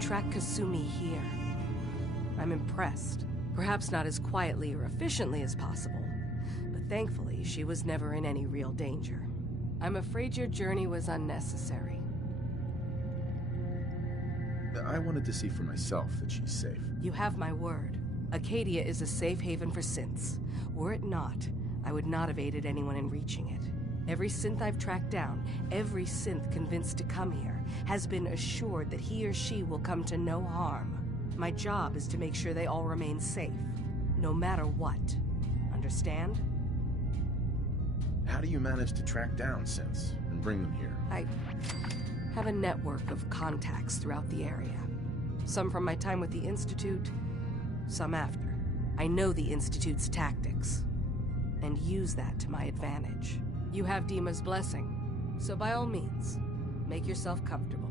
Track Kasumi here. I'm impressed. Perhaps not as quietly or efficiently as possible, but thankfully she was never in any real danger. I'm afraid your journey was unnecessary. I wanted to see for myself that she's safe. You have my word. Acadia is a safe haven for synths. Were it not, I would not have aided anyone in reaching it. Every synth I've tracked down, every synth convinced to come here, has been assured that he or she will come to no harm. My job is to make sure they all remain safe, no matter what. Understand? How do you manage to track down synths and bring them here? I have a network of contacts throughout the area. Some from my time with the Institute, some after. I know the Institute's tactics, and use that to my advantage. You have Dima's blessing, so by all means, make yourself comfortable.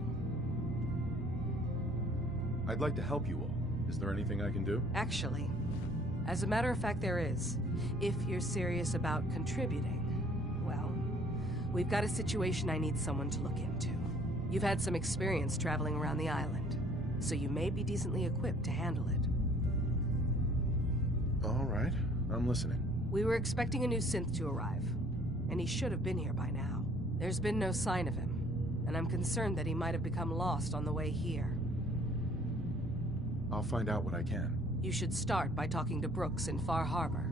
I'd like to help you all. Is there anything I can do? Actually, as a matter of fact, there is. If you're serious about contributing, well, we've got a situation I need someone to look into. You've had some experience traveling around the island, so you may be decently equipped to handle it. All right, I'm listening. We were expecting a new synth to arrive, and he should have been here by now. There's been no sign of him, and I'm concerned that he might have become lost on the way here. I'll find out what I can. You should start by talking to Brooks in Far Harbor.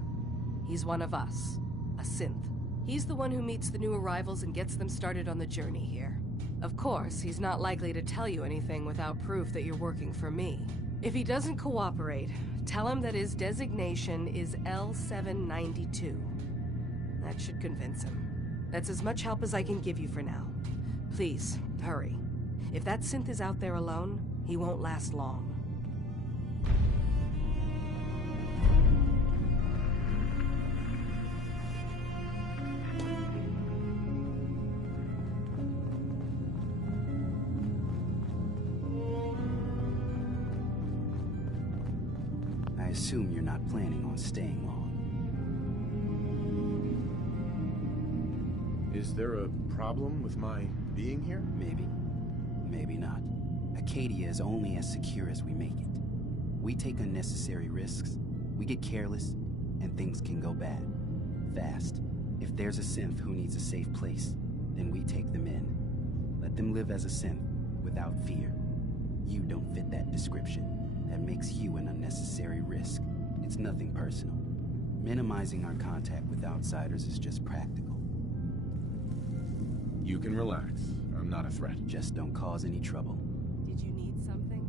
He's one of us, a synth. He's the one who meets the new arrivals and gets them started on the journey here. Of course, he's not likely to tell you anything without proof that you're working for me. If he doesn't cooperate, tell him that his designation is L792. That should convince him. That's as much help as I can give you for now. Please, hurry. If that synth is out there alone, he won't last long. I assume you're not planning on staying long. Is there a problem with my being here? Maybe. Maybe not. Acadia is only as secure as we make it. We take unnecessary risks, we get careless, and things can go bad. Fast. If there's a synth who needs a safe place, then we take them in. Let them live as a synth, without fear. You don't fit that description. That makes you an unnecessary risk. It's nothing personal. Minimizing our contact with outsiders is just practical. You can relax. I'm not a threat. Just don't cause any trouble. Did you need something?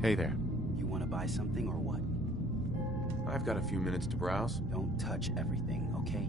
Hey there. You want to buy something or what? I've got a few minutes to browse. Don't touch everything, okay?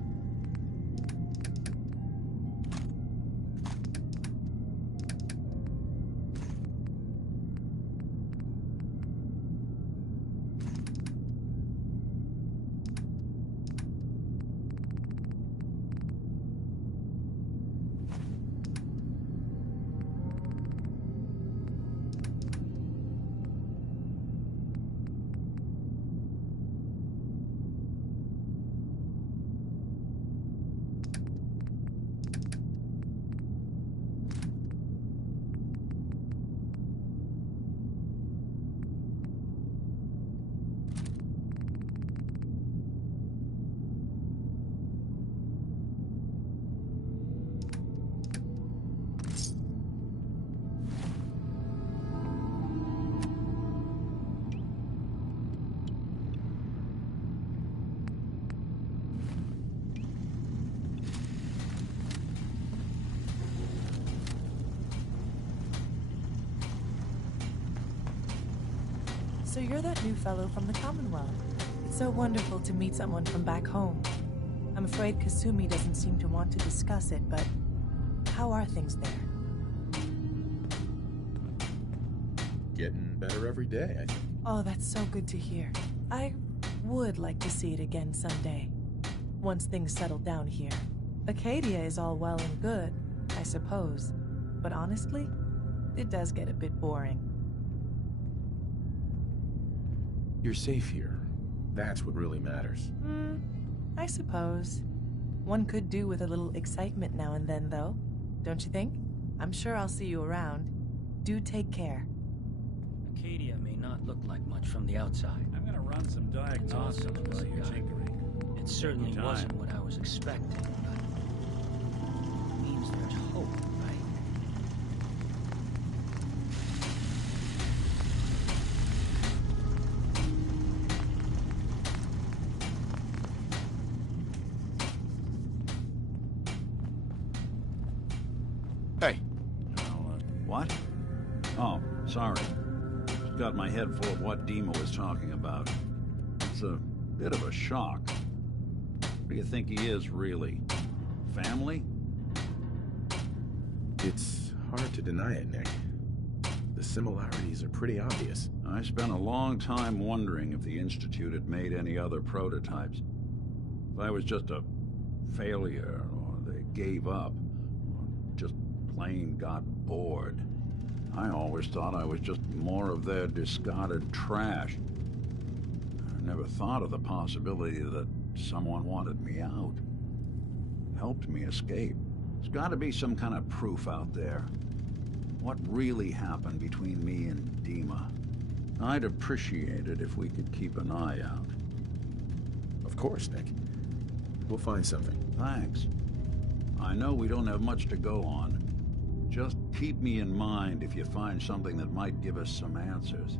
So you're that new fellow from the Commonwealth. It's so wonderful to meet someone from back home. I'm afraid Kasumi doesn't seem to want to discuss it, but how are things there? Getting better every day, I think. Oh, that's so good to hear. I would like to see it again someday, once things settle down here. Acadia is all well and good, I suppose, but honestly, it does get a bit boring. You're safe here. That's what really matters. I suppose. One could do with a little excitement now and then, though. Don't you think? I'm sure I'll see you around. Do take care. Acadia may not look like much from the outside. I'm gonna run some diagnostics while you're tinkering. It certainly wasn't what I was expecting, but it means there's hope, right? Hey. What? Oh, sorry. Just got my head full of what Dima was talking about. It's a bit of a shock. What do you think he is, really? Family? It's hard to deny it, Nick. The similarities are pretty obvious. I spent a long time wondering if the Institute had made any other prototypes. If I was just a failure, or they gave up, or just plain got bored. I always thought I was just more of their discarded trash. I never thought of the possibility that someone wanted me out. Helped me escape. There's got to be some kind of proof out there. What really happened between me and Dima? I'd appreciate it if we could keep an eye out. Of course, Nick. We'll find something. Thanks. I know we don't have much to go on. Just keep me in mind if you find something that might give us some answers.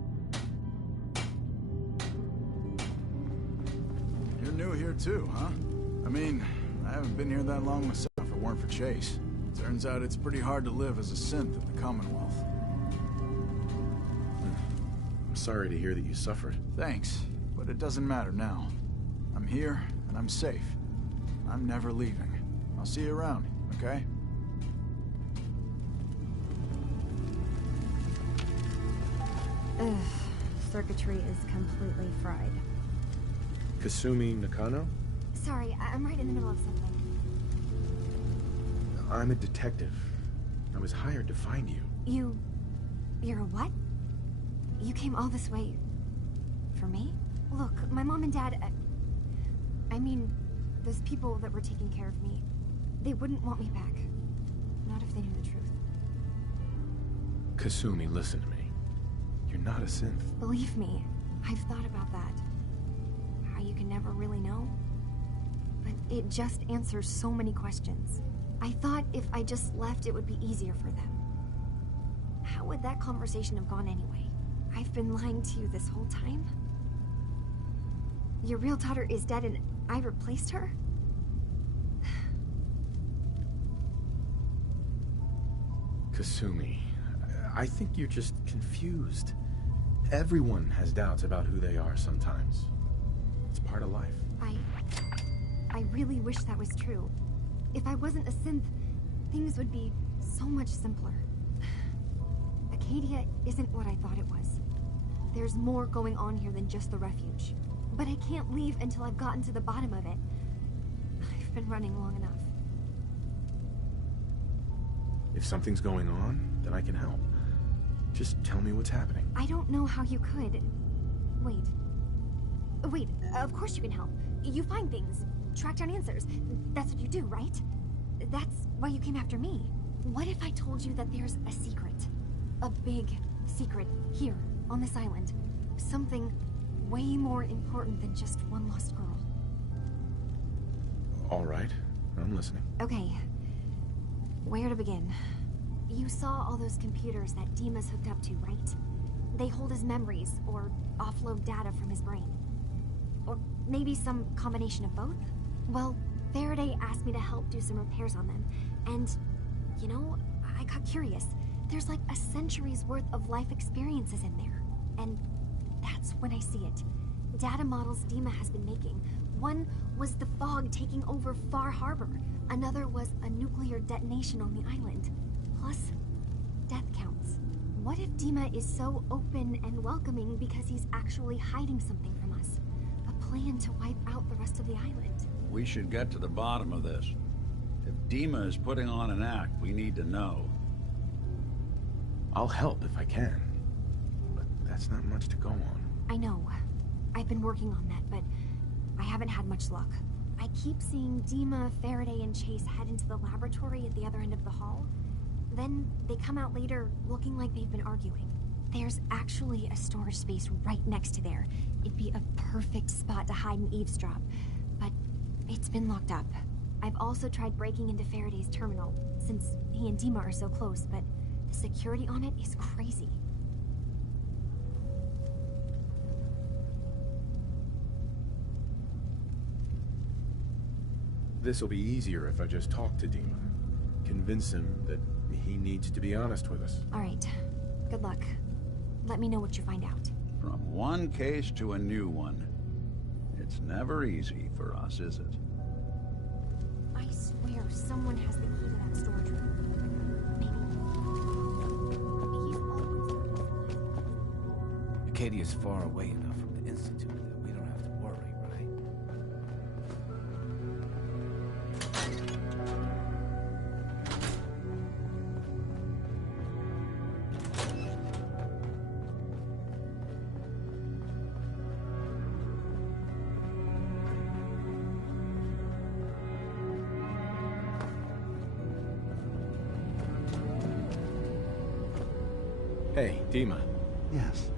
Here's new here too, huh? I mean, I haven't been here that long myself if it weren't for Chase. Turns out it's pretty hard to live as a synth at the Commonwealth. I'm sorry to hear that you suffered. Thanks, but it doesn't matter now. I'm here, and I'm safe. I'm never leaving. I'll see you around, okay? Ugh, circuitry is completely fried. Kasumi Nakano? Sorry, I'm right in the middle of something. I'm a detective. I was hired to find you. You're a what? You came all this way... for me? Look, my mom and dad... I mean, those people that were taking care of me, they wouldn't want me back. Not if they knew the truth. Kasumi, listen to me. You're not a synth. Believe me, I've thought about that. How you can never really know. But it just answers so many questions. I thought if I just left, it would be easier for them. How would that conversation have gone anyway? I've been lying to you this whole time? Your real daughter is dead and I replaced her? Kasumi, I think you're just confused. Everyone has doubts about who they are sometimes. It's part of life. I really wish that was true. If I wasn't a synth, things would be so much simpler. Acadia isn't what I thought it was. There's more going on here than just the refuge. But I can't leave until I've gotten to the bottom of it. I've been running long enough. If something's going on, then I can help. Just tell me what's happening. I don't know how you could. Wait. Wait, of course you can help. You find things, track down answers. That's what you do, right? That's why you came after me. What if I told you that there's a secret? A big secret here, on this island. Something way more important than just one lost girl. All right, I'm listening. Okay. Where to begin? You saw all those computers that Dima's hooked up to, right? They hold his memories, or offload data from his brain. Or maybe some combination of both? Well, Faraday asked me to help do some repairs on them, and, you know, I got curious. There's like a century's worth of life experiences in there, and that's when I see it. Data models Dima has been making. One was the fog taking over Far Harbor. Another was a nuclear detonation on the island. Plus, death counts. What if Dima is so open and welcoming because he's actually hiding something from us? A plan to wipe out the rest of the island. We should get to the bottom of this. If Dima is putting on an act, we need to know. I'll help if I can. But that's not much to go on. I know. I've been working on that, but I haven't had much luck. I keep seeing Dima, Faraday, and Chase head into the laboratory at the other end of the hall. Then they come out later looking like they've been arguing. There's actually a storage space right next to there. It'd be a perfect spot to hide and eavesdrop. But it's been locked up. I've also tried breaking into Faraday's terminal, since he and Dima are so close, but the security on it is crazy. This'll be easier if I just talk to Dima. Convince him that he needs to be honest with us. All right. Good luck. Let me know what you find out. From one case to a new one. It's never easy for us, is it? I swear someone has the key to that storage room. Maybe. Acadia's far away enough from the Institute that we don't have to worry, right? Hey, Dima. Yes.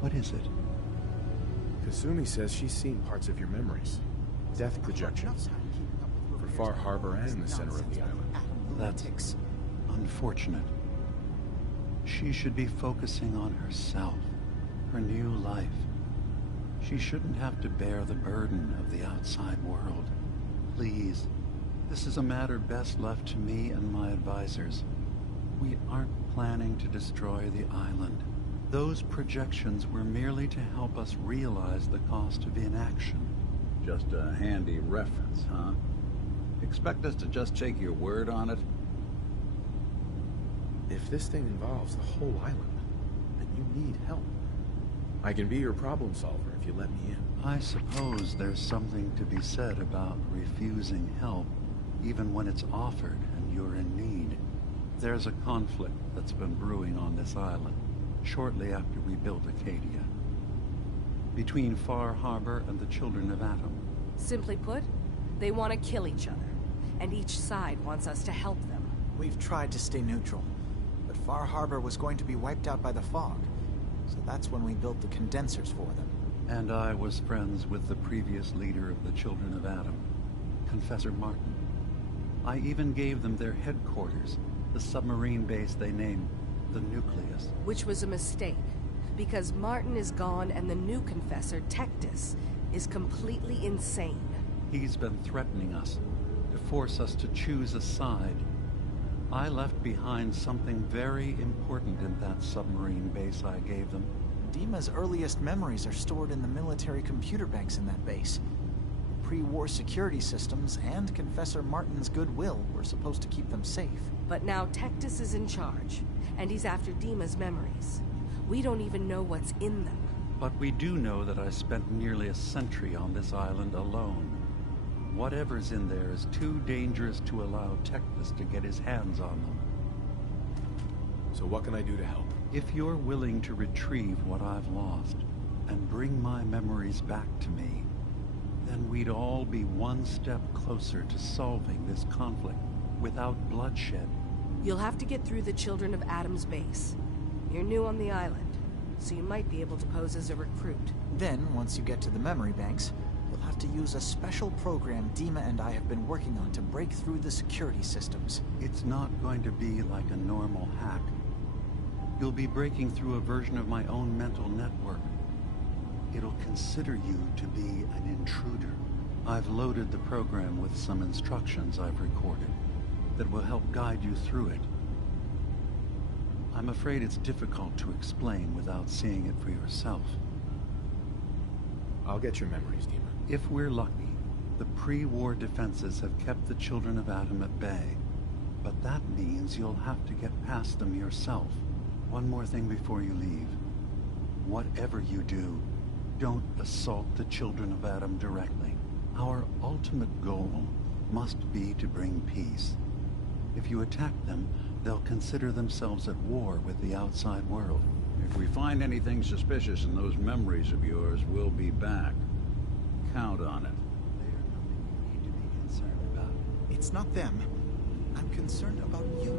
What is it? Kasumi says she's seen parts of your memories. Death projections. For Far Harbor and the center of the island. That's unfortunate. She should be focusing on herself, her new life. She shouldn't have to bear the burden of the outside world. Please, this is a matter best left to me and my advisors. We aren't planning to destroy the island. Those projections were merely to help us realize the cost of inaction. Just a handy reference, huh? Expect us to just take your word on it? If this thing involves the whole island, then you need help. I can be your problem solver if you let me in. I suppose there's something to be said about refusing help, even when it's offered and you're in need. There's a conflict that's been brewing on this island, shortly after we built Acadia, between Far Harbor and the Children of Atom. Simply put, they want to kill each other, and each side wants us to help them. We've tried to stay neutral, but Far Harbor was going to be wiped out by the fog, so that's when we built the condensers for them. And I was friends with the previous leader of the Children of Atom, Confessor Martin. I even gave them their headquarters, the submarine base they named the Nucleus. Which was a mistake, because Martin is gone and the new Confessor, Tectus, is completely insane. He's been threatening us, to force us to choose a side. I left behind something very important in that submarine base I gave them. Dima's earliest memories are stored in the military computer banks in that base. Pre-war security systems and Confessor Martin's goodwill were supposed to keep them safe. But now Tectus is in charge, and he's after Dima's memories. We don't even know what's in them. But we do know that I spent nearly a century on this island alone. Whatever's in there is too dangerous to allow Tectus to get his hands on them. So what can I do to help? If you're willing to retrieve what I've lost and bring my memories back to me, then we'd all be one step closer to solving this conflict without bloodshed. You'll have to get through the Children of Atom's base. You're new on the island, so you might be able to pose as a recruit. Then, once you get to the memory banks, you'll have to use a special program Dima and I have been working on to break through the security systems. It's not going to be like a normal hack. You'll be breaking through a version of my own mental network. It'll consider you to be an intruder. I've loaded the program with some instructions I've recorded that will help guide you through it. I'm afraid it's difficult to explain without seeing it for yourself. I'll get your memories, Dima. If we're lucky, the pre-war defenses have kept the Children of Atom at bay. But that means you'll have to get past them yourself. One more thing before you leave. Whatever you do, don't assault the Children of Atom directly. Our ultimate goal must be to bring peace. If you attack them, they'll consider themselves at war with the outside world. If we find anything suspicious in those memories of yours, we'll be back. Count on it. There's nothing you need to be concerned about. It's not them. I'm concerned about you.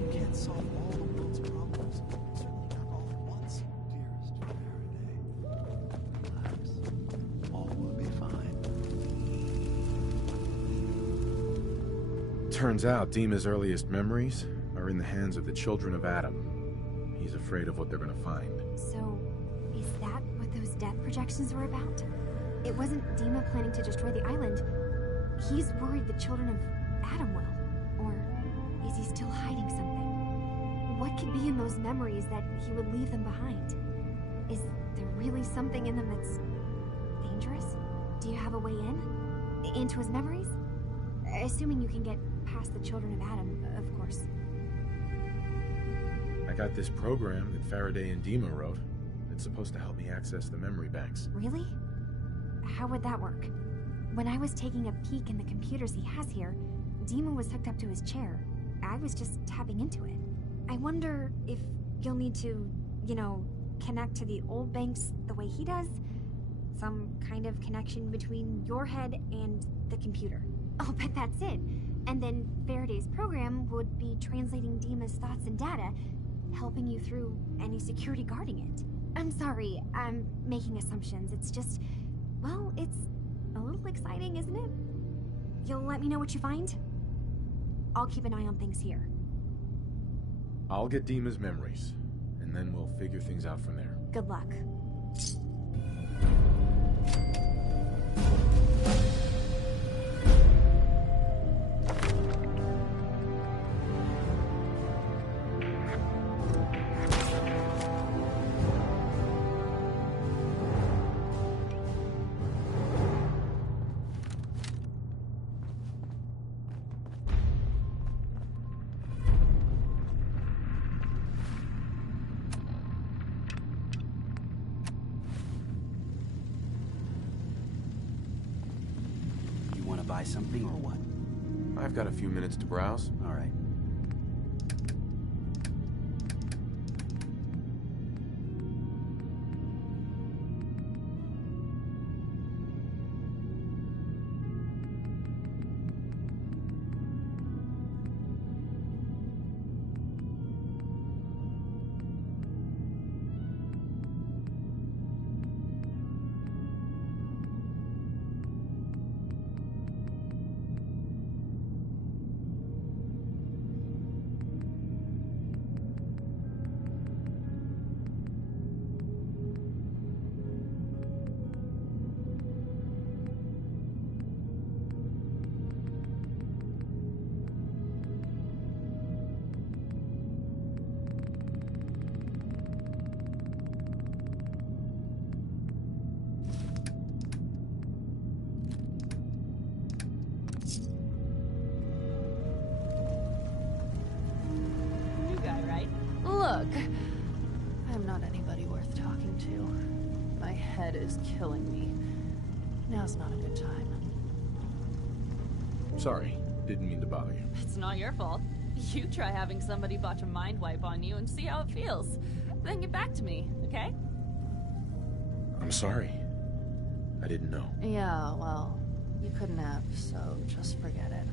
You can't solve all the world's problems. Certainly not all at once. Dearest Faraday, relax. All will be fine. Turns out Dima's earliest memories are in the hands of the Children of Atom. He's afraid of what they're gonna find. So, is that what those death projections were about? It wasn't Dima planning to destroy the island. He's worried the Children of Atom will. Or is he still hiding something? What could be in those memories that he would leave them behind? Is there really something in them that's dangerous? Do you have a way in? Into his memories? Assuming you can get past the Children of Atom, of course. I got this program that Faraday and Dima wrote. It's supposed to help me access the memory banks. Really? How would that work? When I was taking a peek in the computers he has here, Dima was hooked up to his chair. I was just tapping into it. I wonder if you'll need to, connect to the old banks the way he does? Some kind of connection between your head and the computer. Oh, but that's it. And then Faraday's program would be translating Dima's thoughts and data, helping you through any security guarding it. I'm sorry, I'm making assumptions. It's just, well, it's a little exciting, isn't it? You'll let me know what you find? I'll keep an eye on things here. I'll get Dima's memories, and then we'll figure things out from there. Good luck. Buy something or what? I've got a few minutes to browse. All right. Look, I'm not anybody worth talking to. My head is killing me. Now's not a good time. Sorry, didn't mean to bother you. It's not your fault. You try having somebody botch a mind wipe on you and see how it feels. Then get back to me, okay? I'm sorry. I didn't know. Yeah, well, you couldn't have, so just forget it.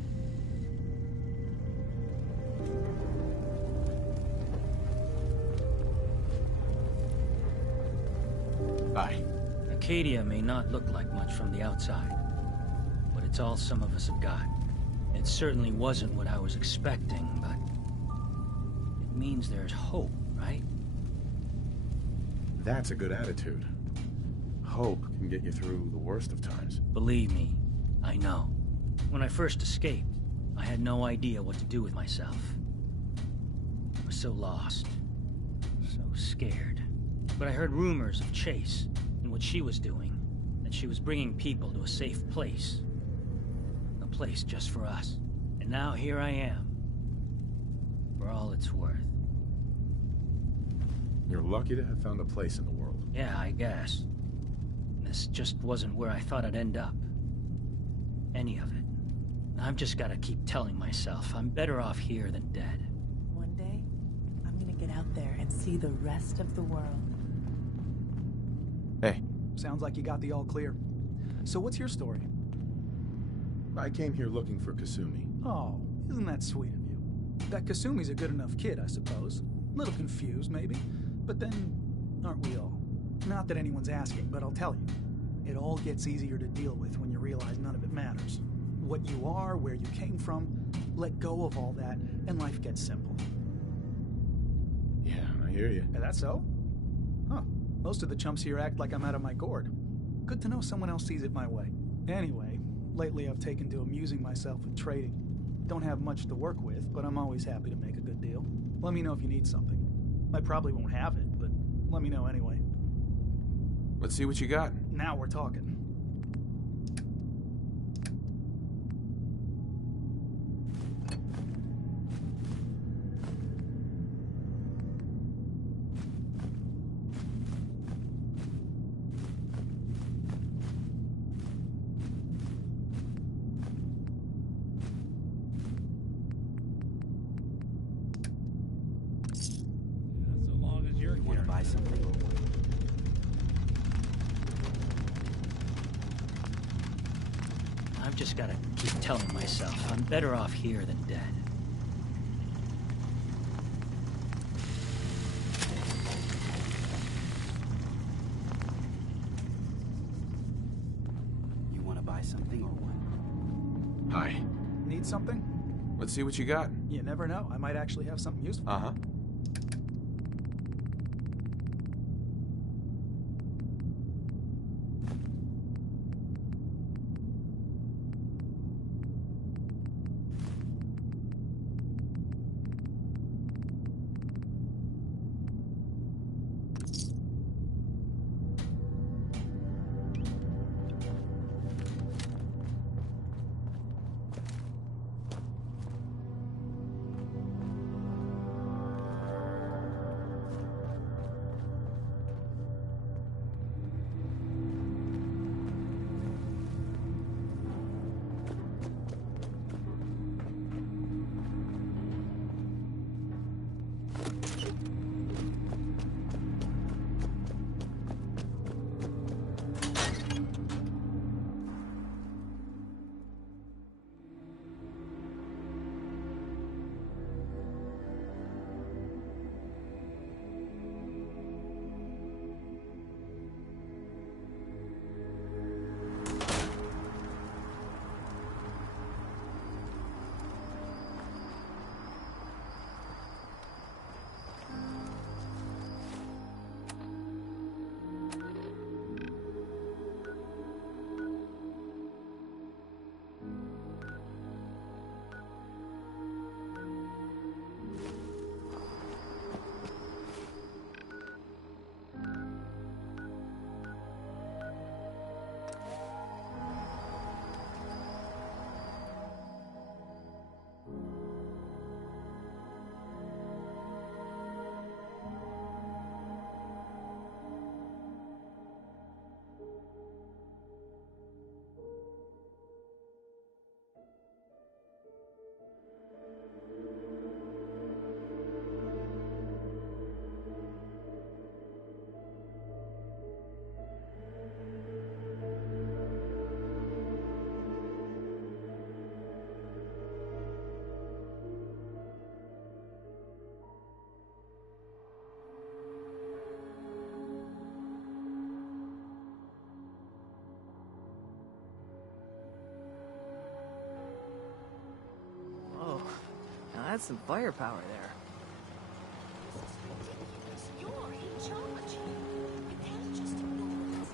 Bye. Acadia may not look like much from the outside, but it's all some of us have got. It certainly wasn't what I was expecting, but it means there's hope, right? That's a good attitude. Hope can get you through the worst of times. Believe me, I know. When I first escaped, I had no idea what to do with myself. I was so lost, so scared. But I heard rumors of Chase and what she was doing, that she was bringing people to a safe place. A place just for us. And now here I am, for all it's worth. You're lucky to have found a place in the world. Yeah, I guess. This just wasn't where I thought I'd end up. Any of it. I've just gotta keep telling myself I'm better off here than dead. One day, I'm gonna get out there and see the rest of the world. Hey. Sounds like you got the all clear. So what's your story? I came here looking for Kasumi. Oh, isn't that sweet of you? That Kasumi's a good enough kid, I suppose. A little confused, maybe. But then, aren't we all? Not that anyone's asking, but I'll tell you. It all gets easier to deal with when you realize none of it matters. What you are, where you came from, let go of all that, and life gets simple. Yeah, I hear you. Is that so? Huh. Most of the chumps here act like I'm out of my gourd. Good to know someone else sees it my way. Anyway, lately I've taken to amusing myself with trading. Don't have much to work with, but I'm always happy to make a good deal. Let me know if you need something. I probably won't have it, but let me know anyway. Let's see what you got. Now we're talking. I've just gotta keep telling myself I'm better off here than dead. You want to buy something or what? Hi. Need something? Let's see what you got. You never know. I might actually have something useful. Uh-huh. Oh, now that's some firepower there. You're in charge. You can't just ignore us.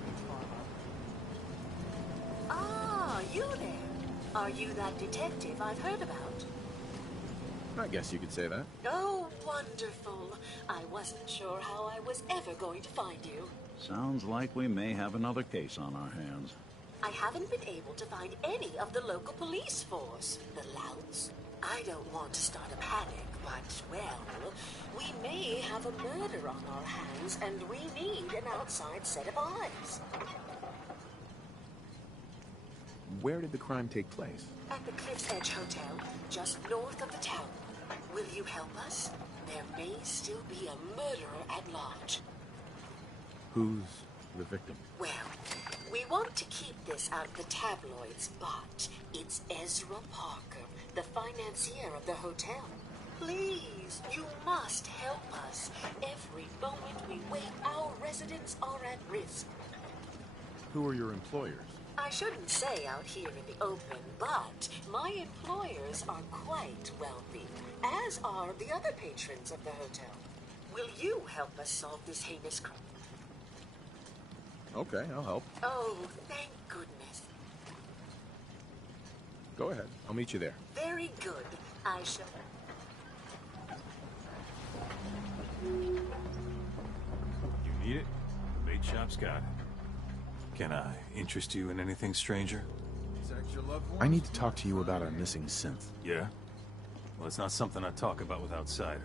Ah, you there. Are you that detective I've heard about? I guess you could say that. Oh, wonderful. I wasn't sure how I was ever going to find you. Sounds like we may have another case on our hands. I haven't been able to find any of the local police force. The louts. I don't want to start a panic, but, well, we may have a murder on our hands, and we need an outside set of eyes. Where did the crime take place? At the Cliff's Edge Hotel, just north of the town. Will you help us? There may still be a murderer at large. Who's the victim? Well, we want to keep this out of the tabloids, but it's Ezra Parker, the financier of the hotel. Please, you must help us. Every moment we wait, our residents are at risk. Who are your employers? I shouldn't say out here in the open, but my employers are quite wealthy, as are the other patrons of the hotel. Will you help us solve this heinous crime? Okay, I'll help. Oh, thank goodness. Go ahead. I'll meet you there. Very good. I shall... You need it? The bait shop's got it. Can I interest you in anything, stranger? Is that your loved one? I need to talk to you about our missing synth. Yeah? Well, it's not something I talk about with outsiders.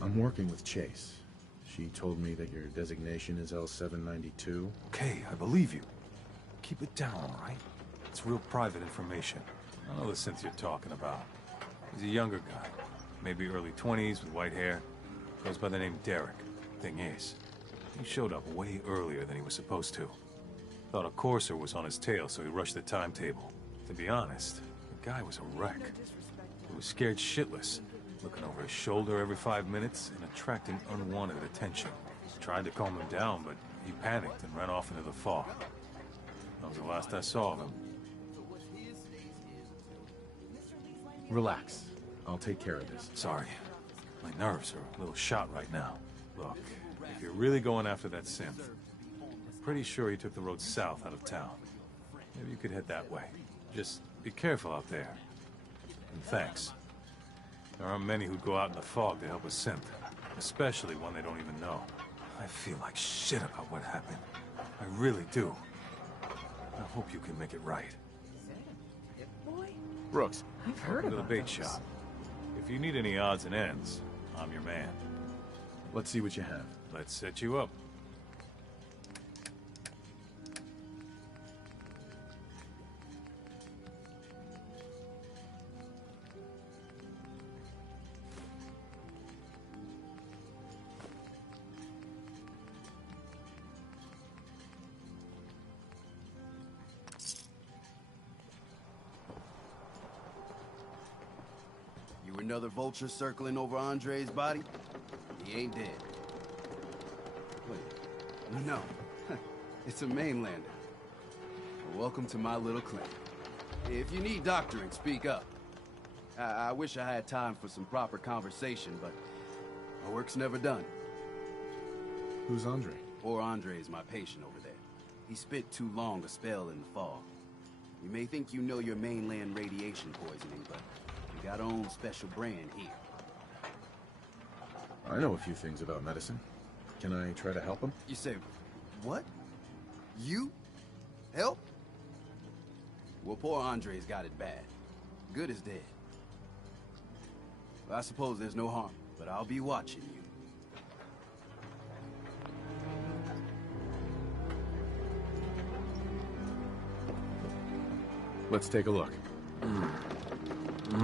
I'm working with Chase. She told me that your designation is L792. Okay, I believe you. Keep it down, all right? It's real private information. I know the synth you're talking about. He's a younger guy. Maybe early 20s with white hair. Goes by the name Derek. Thing is, he showed up way earlier than he was supposed to. Thought a courser was on his tail, so he rushed the timetable. To be honest, the guy was a wreck. He was scared shitless, looking over his shoulder every 5 minutes and attracting unwanted attention. Tried to calm him down, but he panicked and ran off into the fog. That was the last I saw of him. Relax. I'll take care of this. Sorry. My nerves are a little shot right now. Look, if you're really going after that synth, I'm pretty sure he took the road south out of town. Maybe you could head that way. Just be careful out there. And thanks. There aren't many who'd go out in the fog to help a synth, especially one they don't even know. I feel like shit about what happened. I really do. I hope you can make it right. Brooks. I've heard Welcome to about the bait those. shop. If you need any odds and ends, I'm your man. Let's see what you have. Let's set you up. another vulture circling over Andre's body? He ain't dead. Wait, no. It's a mainlander. Well, welcome to my little clinic. If you need doctoring, speak up. I wish I had time for some proper conversation, but my work's never done. Who's Andre? Poor Andre's my patient over there. He spent too long a spell in the fog. You may think you know your mainland radiation poisoning, but we got our own special brand here. I know a few things about medicine. Can I try to help him? You say, what? You? Help? Well, poor Andre's got it bad. Good is dead. Well, I suppose there's no harm, but I'll be watching you. Let's take a look. I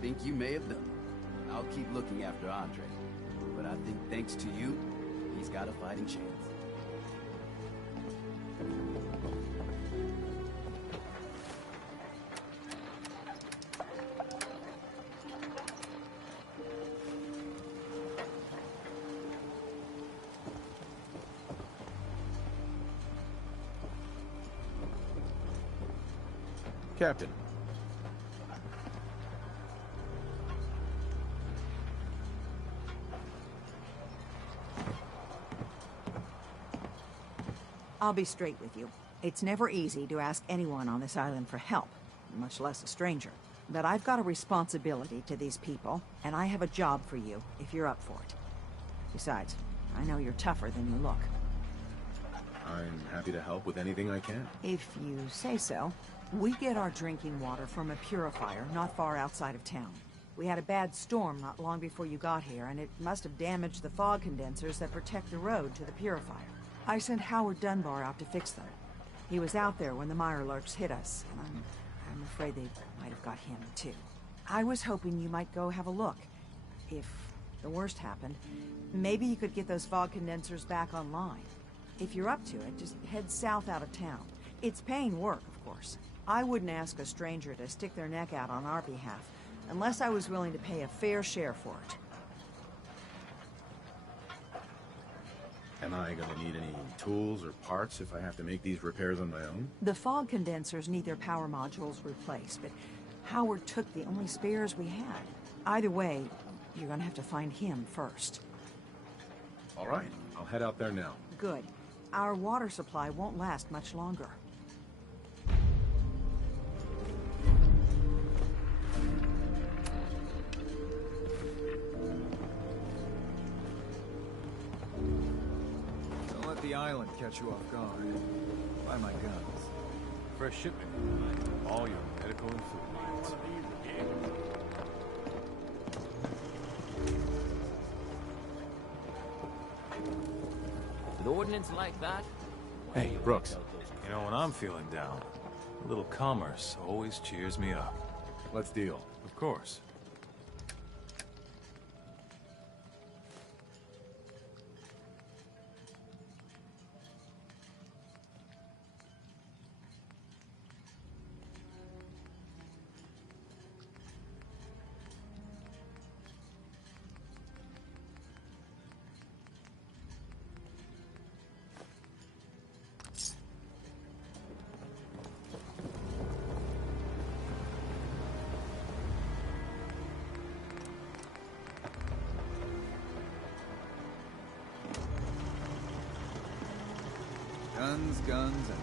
think you may have done it. I'll keep looking after Andre. But I think thanks to you, he's got a fighting chance. Captain. I'll be straight with you. It's never easy to ask anyone on this island for help, much less a stranger. But I've got a responsibility to these people, and I have a job for you, if you're up for it. Besides, I know you're tougher than you look. I'm happy to help with anything I can. If you say so. We get our drinking water from a purifier not far outside of town. We had a bad storm not long before you got here, and it must have damaged the fog condensers that protect the road to the purifier. I sent Howard Dunbar out to fix them. He was out there when the Mirelurks hit us, and I'm afraid they might have got him, too. I was hoping you might go have a look. If the worst happened, maybe you could get those fog condensers back online. If you're up to it, just head south out of town. It's paying work, of course. I wouldn't ask a stranger to stick their neck out on our behalf, unless I was willing to pay a fair share for it. Am I gonna need any tools or parts if I have to make these repairs on my own? The fog condensers need their power modules replaced, but Howard took the only spares we had. Either way, you're gonna have to find him first. All right, I'll head out there now. Good. Our water supply won't last much longer. The island catch you off guard. Buy my guns. Fresh shipment. All your medical and food needs. With ordnance like that? Hey, Brooks. You know, when I'm feeling down, a little commerce always cheers me up. Let's deal. Of course. Guns, and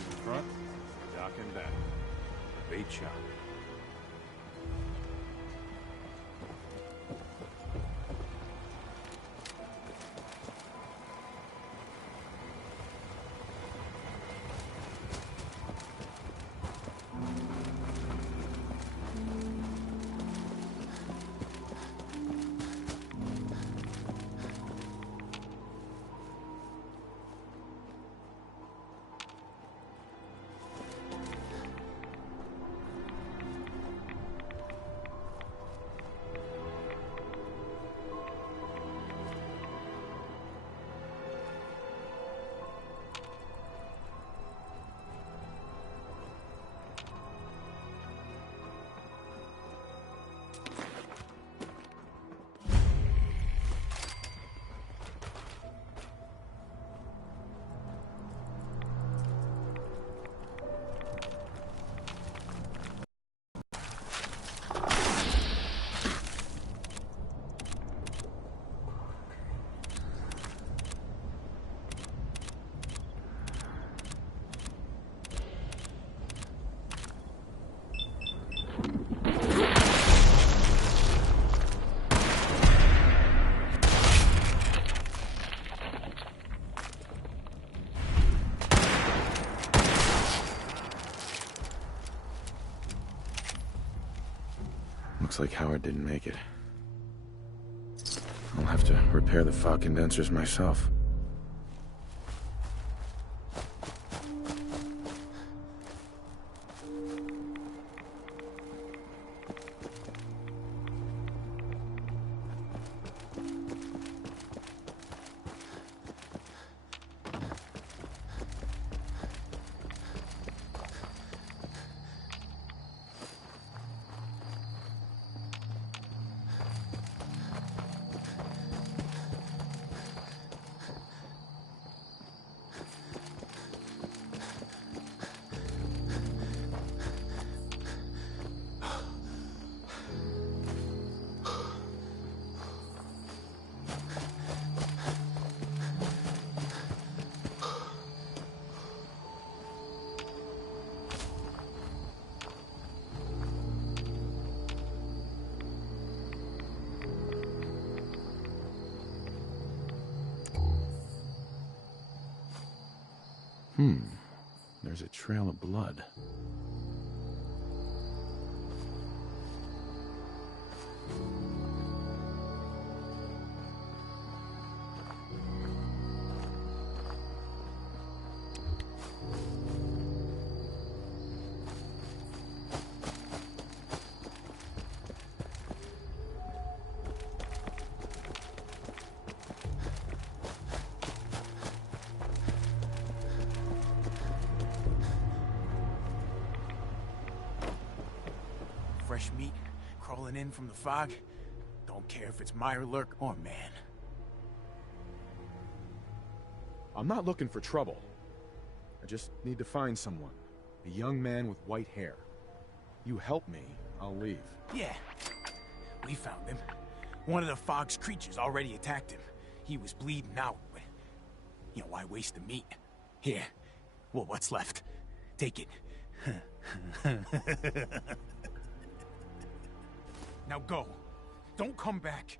To the front, dock and back. Bait shop. Looks like Howard didn't make it. I'll have to repair the fog condensers myself. There's a trail of blood. Fresh meat crawling in from the fog. Don't care if it's Mirelurk or man. I'm not looking for trouble. I just need to find someone. A young man with white hair. You help me, I'll leave. Yeah, we found him. One of the fog's creatures already attacked him. He was bleeding out, but... you know, why waste the meat? Here. Well, what's left? Take it. Now go. Don't come back.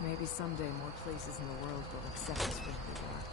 Maybe someday more places in the world will accept us for who we are.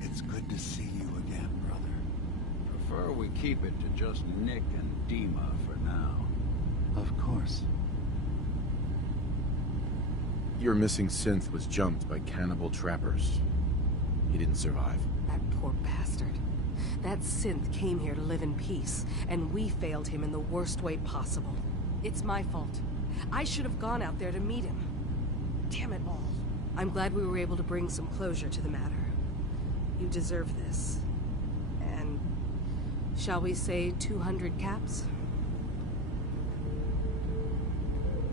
It's good to see you again, brother. Prefer we keep it to just Nick and Dima for now. Of course. Your missing synth was jumped by cannibal trappers. He didn't survive. That poor bastard. That synth came here to live in peace, and we failed him in the worst way possible. It's my fault. I should have gone out there to meet him. Damn it all. I'm glad we were able to bring some closure to the matter. You deserve this. And shall we say 200 caps?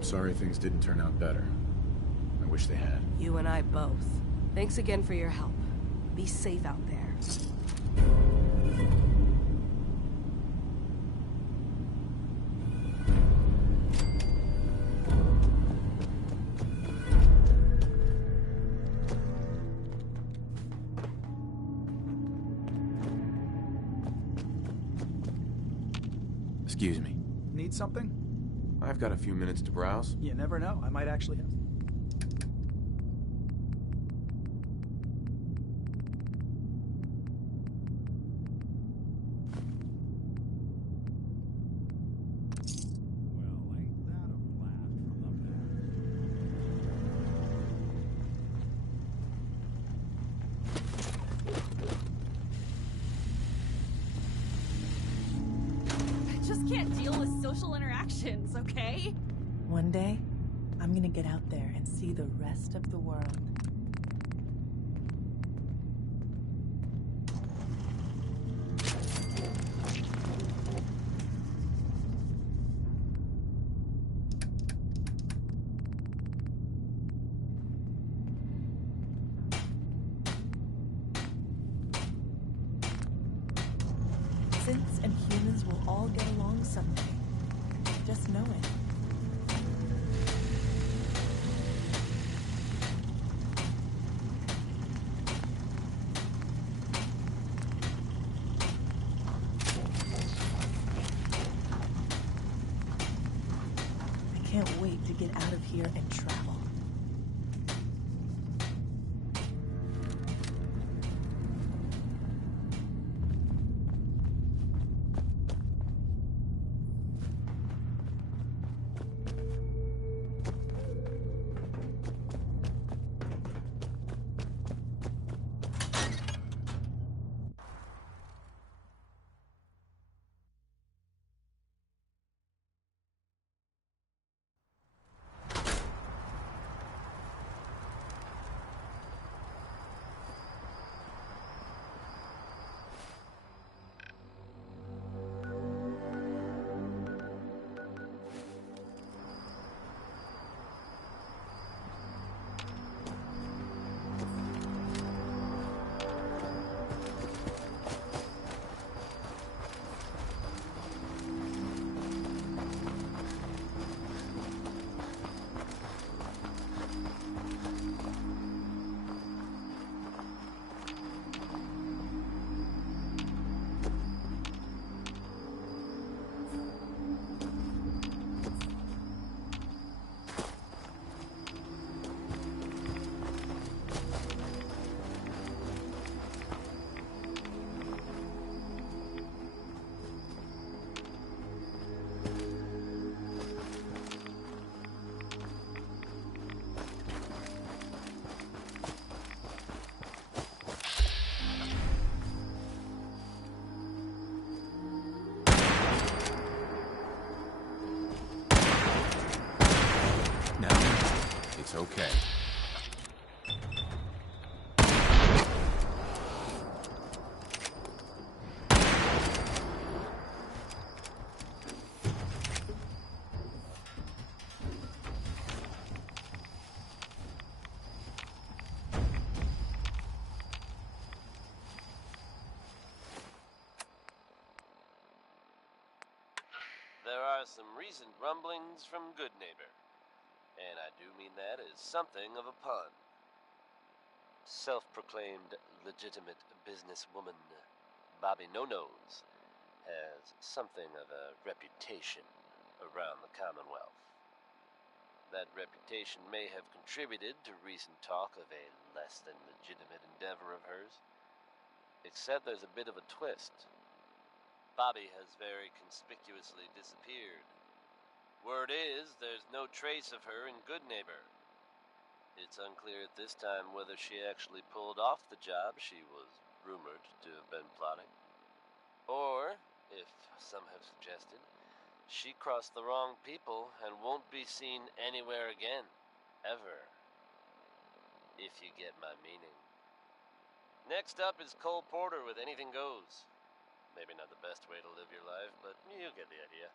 Sorry things didn't turn out better. I wish they had. You and I both. Thanks again for your help. Be safe out there. Excuse me. Need something? I've got a few minutes to browse. You never know. I might actually have. I just can't deal with social interactions, okay? One day, I'm gonna get out there and see the rest of the world. Synths and humans will all get along someday. Just know it. I can't wait to get out of here and travel. It's okay. There are some recent rumblings from Good Neighbor, and I do mean that as something of a pun. Self-proclaimed legitimate businesswoman Bobby No-Nose has something of a reputation around the Commonwealth. That reputation may have contributed to recent talk of a less than legitimate endeavor of hers. Except there's a bit of a twist. Bobby has very conspicuously disappeared. Word is, there's no trace of her in Good Neighbor. It's unclear at this time whether she actually pulled off the job she was rumored to have been plotting. Or, if some have suggested, she crossed the wrong people and won't be seen anywhere again. Ever. if you get my meaning. Next up is Cole Porter with Anything Goes. Maybe not the best way to live your life, but you get the idea.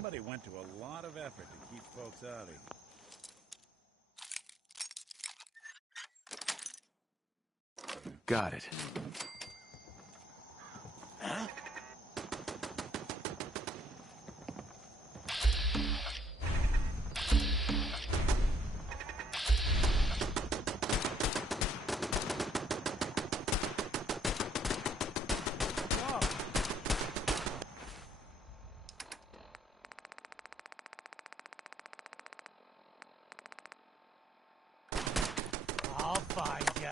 Somebody went to a lot of effort to keep folks out of here. Got it. I'll find ya.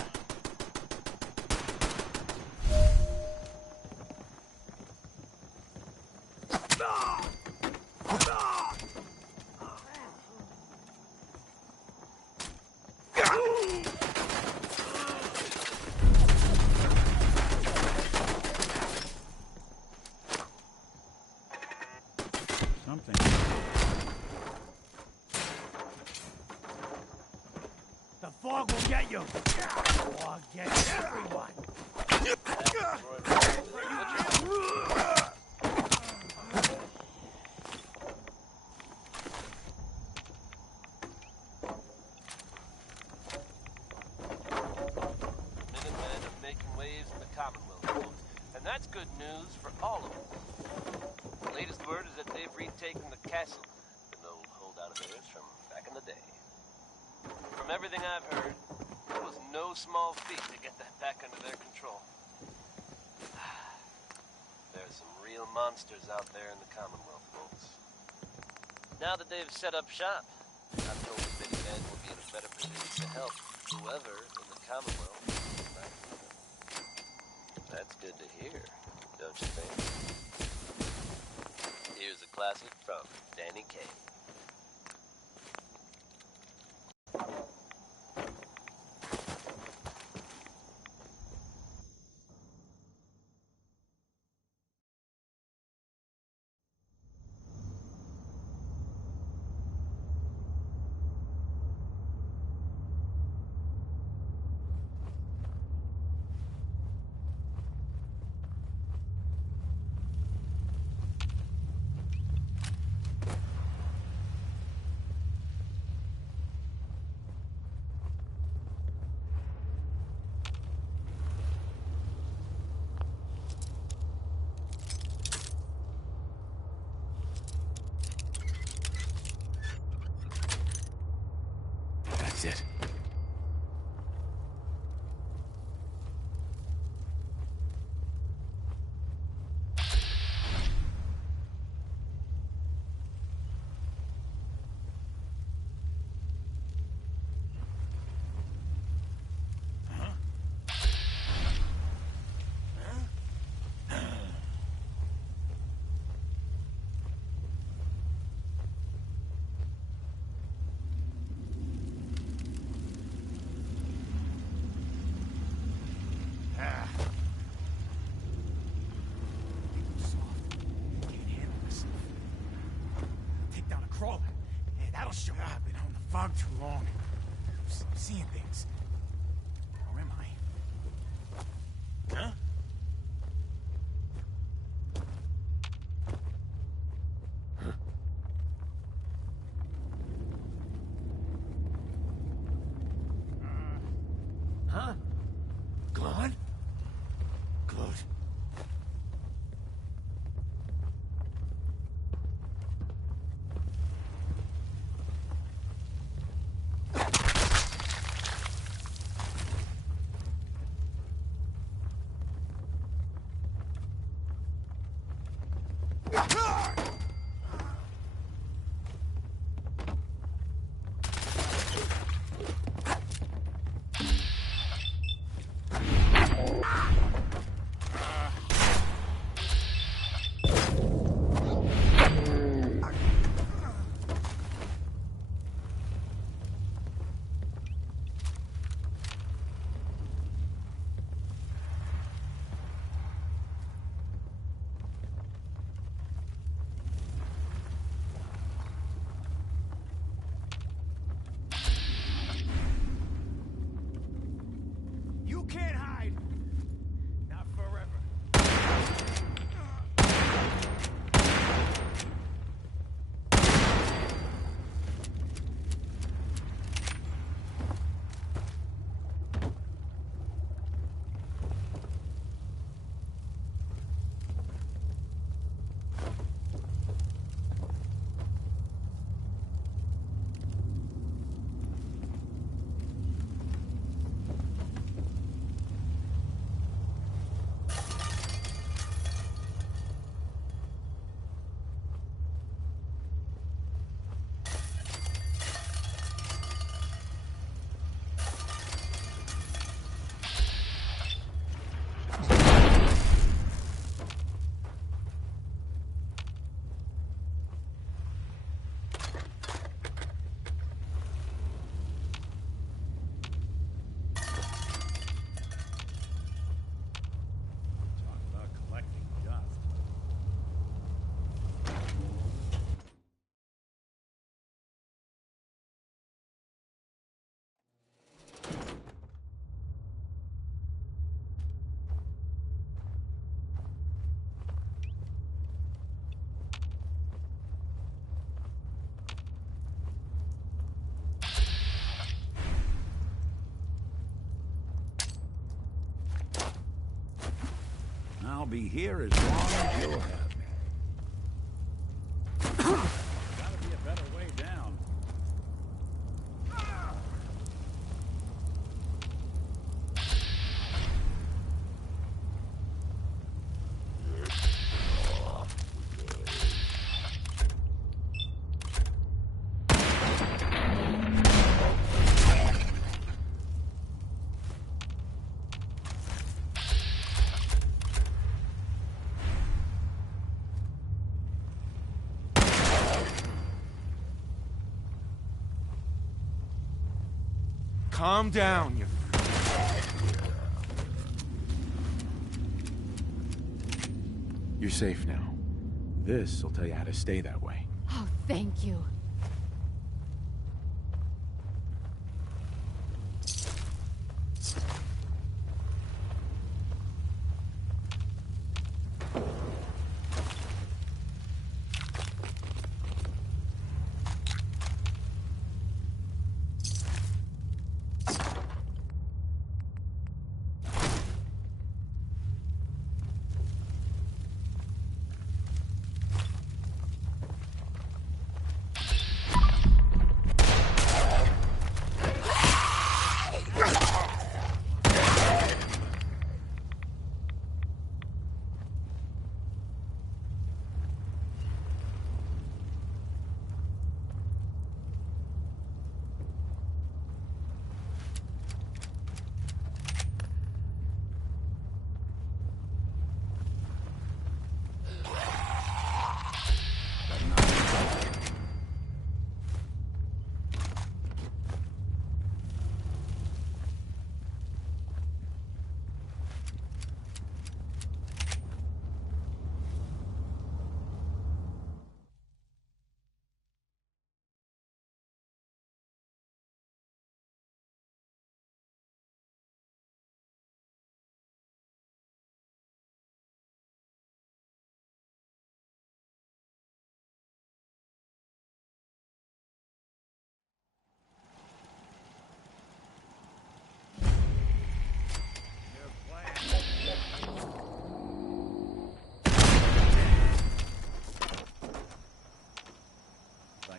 Something. The fog will get you. Fog gets everyone. Minutemen are making waves in the Commonwealth, folks, and that's good news for all of us. The latest word is that they've retaken the castle, an old holdout of theirs from back in the day. From everything I've heard, it was no small feat to get that back under their control. There's some real monsters out there in the Commonwealth, folks. Now that they've set up shop, I'm told the Minutemen will be in a better position to help whoever in the Commonwealth might need them. That's good to hear, don't you think? Here's a classic from Danny Kaye. That's it. Take down a crawler. Yeah, that'll show. I've been on the fog too long. I'm seeing things. Or am I? Huh? Huh? Gone? Good. I'll be here as long as you'll have me. Gotta be a better way down. Calm down, you... You're safe now. This will tell you how to stay that way. Oh, thank you.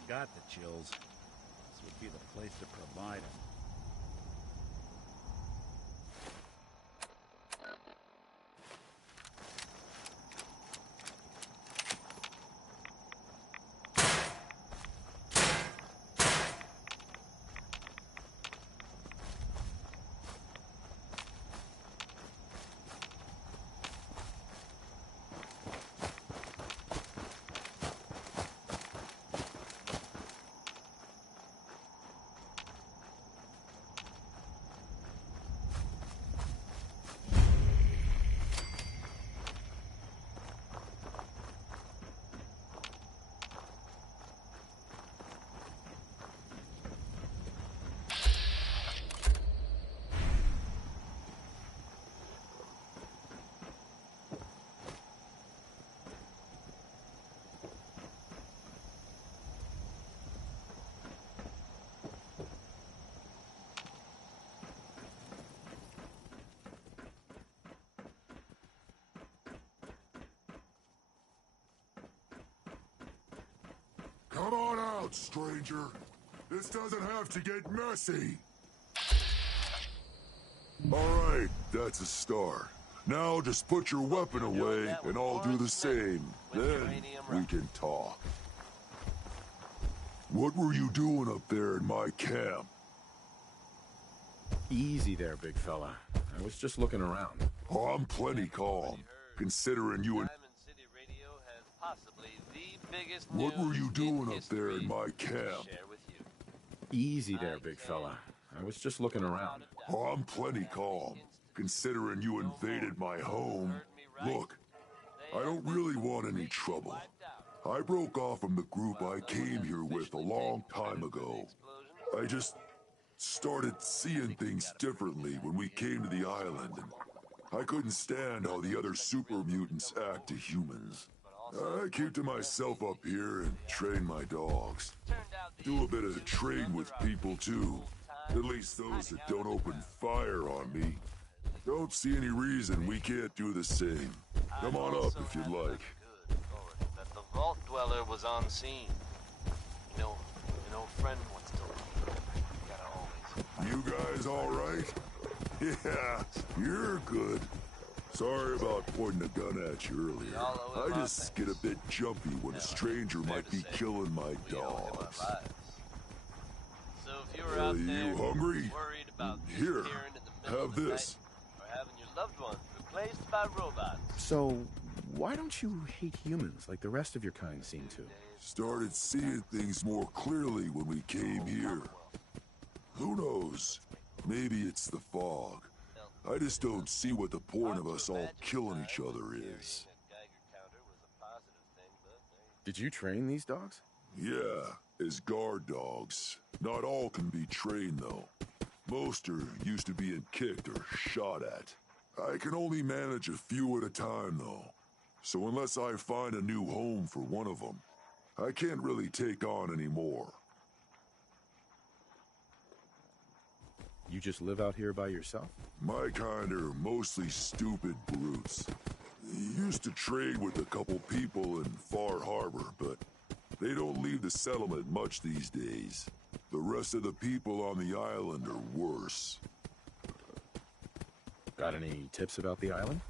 Got the chills. This would be the place to provide them. Come on out, stranger. This doesn't have to get messy. All right, that's a start. Now just put your weapon away, and I'll do the same. Then we can talk. What were you doing up there in my camp? Easy there, big fella. I was just looking around. Oh, I'm plenty calm, considering you and... What were you doing up there in my camp? Easy there, big fella. I was just looking around. Oh, I'm plenty calm, considering you invaded my home. Look, I don't really want any trouble. I broke off from the group I came here with a long time ago. I just started seeing things differently when we came to the island, and I couldn't stand how the other super mutants act to humans. I keep to myself up here and train my dogs. Do a bit of trade with people too. At least those that don't open fire on me. Don't see any reason we can't do the same. Come on up if you'd like. That the vault dweller was on scene. You know, an old friend once told me. You gotta always... You guys all right? Yeah, you're good. Sorry about pointing a gun at you earlier. I just get a bit jumpy when a stranger might be killing my dogs. So if you were out there You hungry? worried about Here, disappearing in the middle have of the this. night, or having your loved ones replaced by robots, So, why don't you hate humans like the rest of your kind seem to? Started seeing things more clearly when we came here. Who knows? Maybe it's the fog. I just don't see what the point of us all killing each other is. Did you train these dogs? Yeah, as guard dogs. Not all can be trained, though. Most are used to being kicked or shot at. I can only manage a few at a time, though. So unless I find a new home for one of them, I can't really take on any more. You just live out here by yourself? My kind are mostly stupid brutes. Used to trade with a couple people in Far Harbor, but they don't leave the settlement much these days. The rest of the people on the island are worse. Got any tips about the island?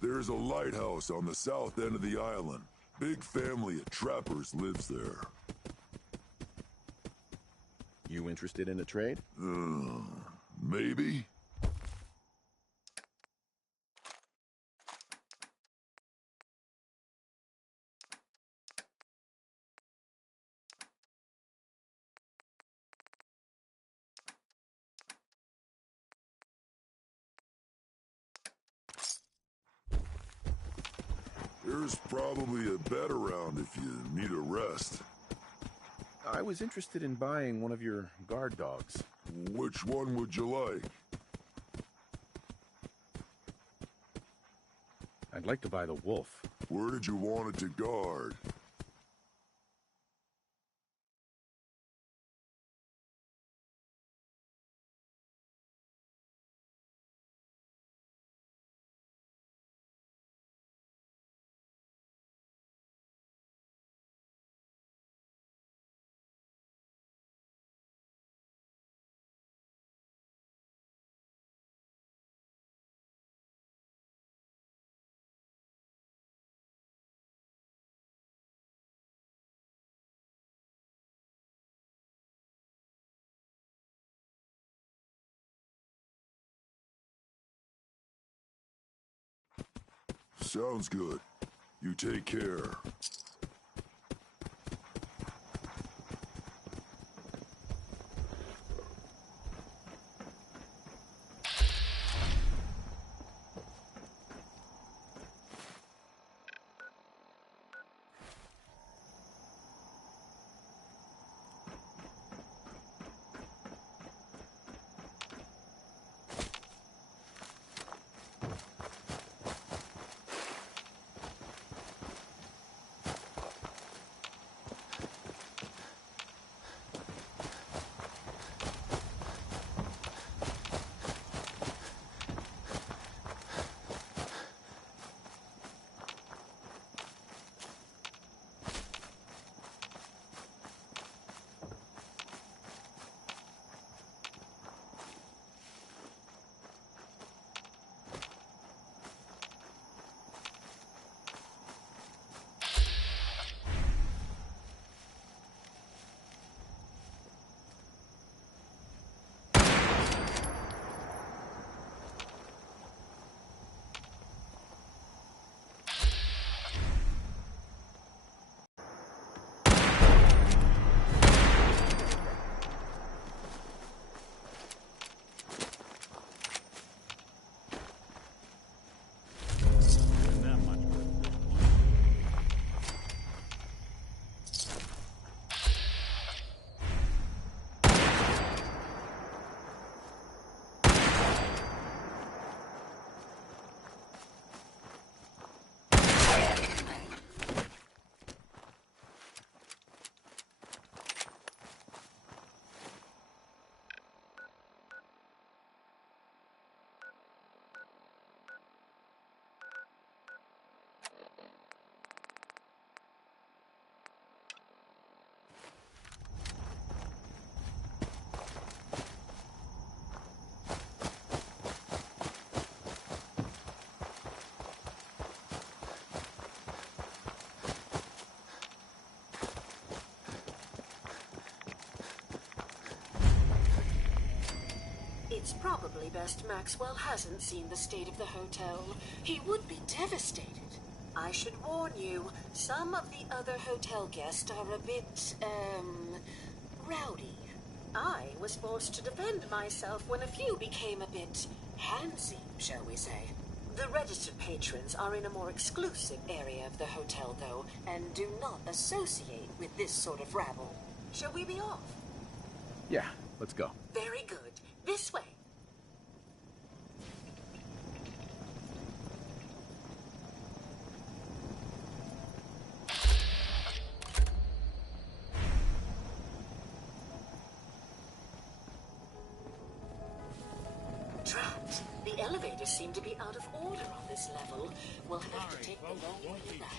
There's a lighthouse on the south end of the island. Big family of trappers lives there. You interested in a trade? Maybe? There's probably a bed around if you need a rest. I was interested in buying one of your guard dogs. Which one would you like? I'd like to buy the wolf. Where did you want it to guard? Sounds good. You take care. It's probably best Maxwell hasn't seen the state of the hotel. He would be devastated. I should warn you, some of the other hotel guests are a bit, rowdy. I was forced to defend myself when a few became a bit handsy, shall we say. The registered patrons are in a more exclusive area of the hotel, though, and do not associate with this sort of rabble. Shall we be off? Yeah, let's go. Very good. This way. Drat. The elevators seem to be out of order on this level. We'll have to take the long way back.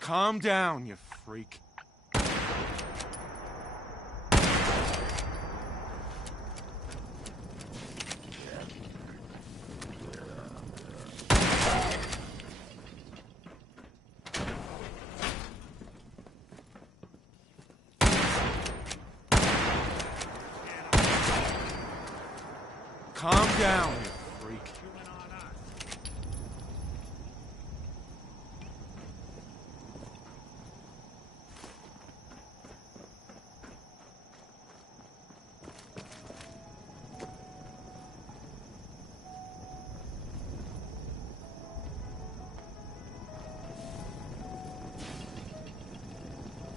Calm down, you freak. Calm down, you freak.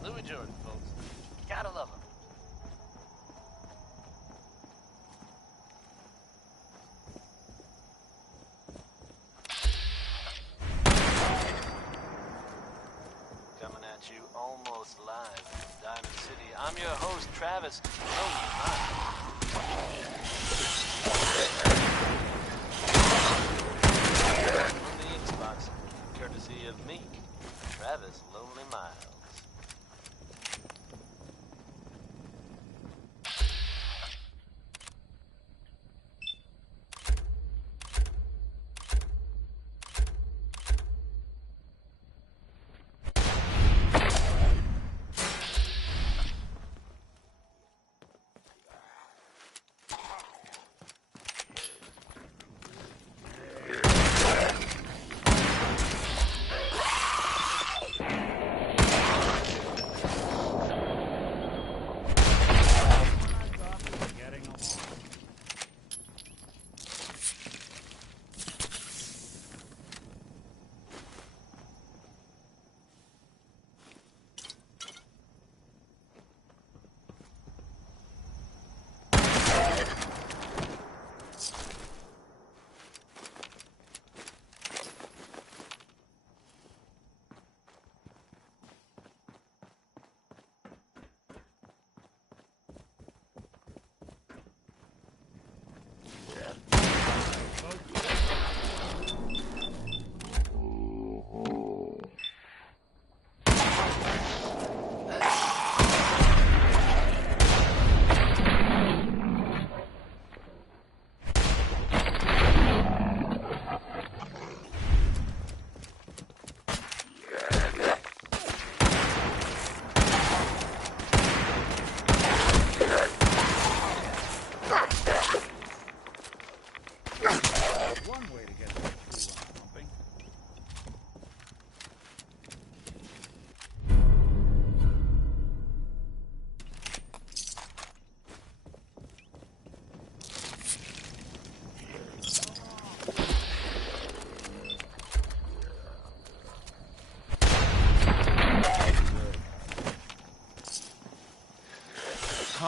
Louis Jordan, folks. Gotta love him. Coming at you almost live from Diamond City. I'm your host, Travis. From the Xbox, courtesy of me, Travis Lonely Miles.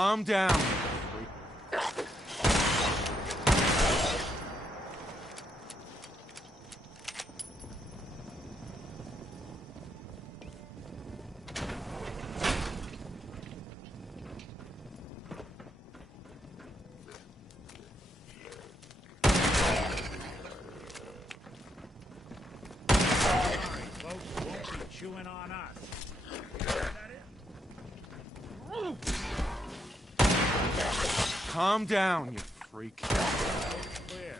Calm down, you freak. Chewing on us. Calm down, you freak. Clear.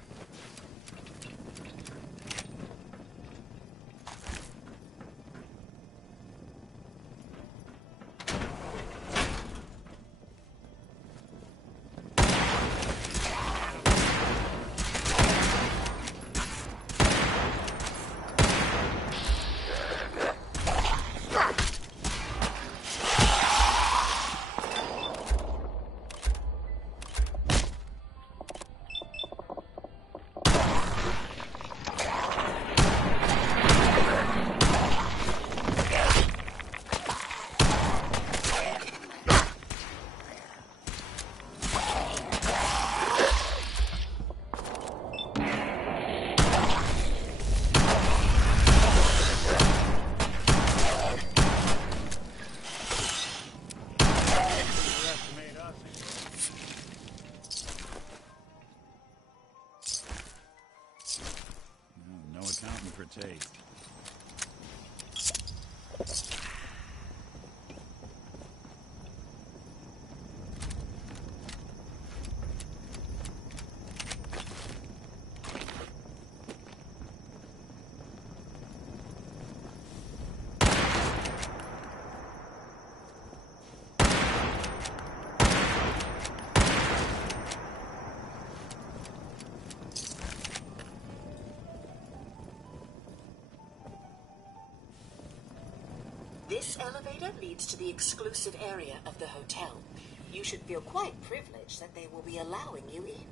No accounting for taste. This elevator leads to the exclusive area of the hotel. You should feel quite privileged that they will be allowing you in.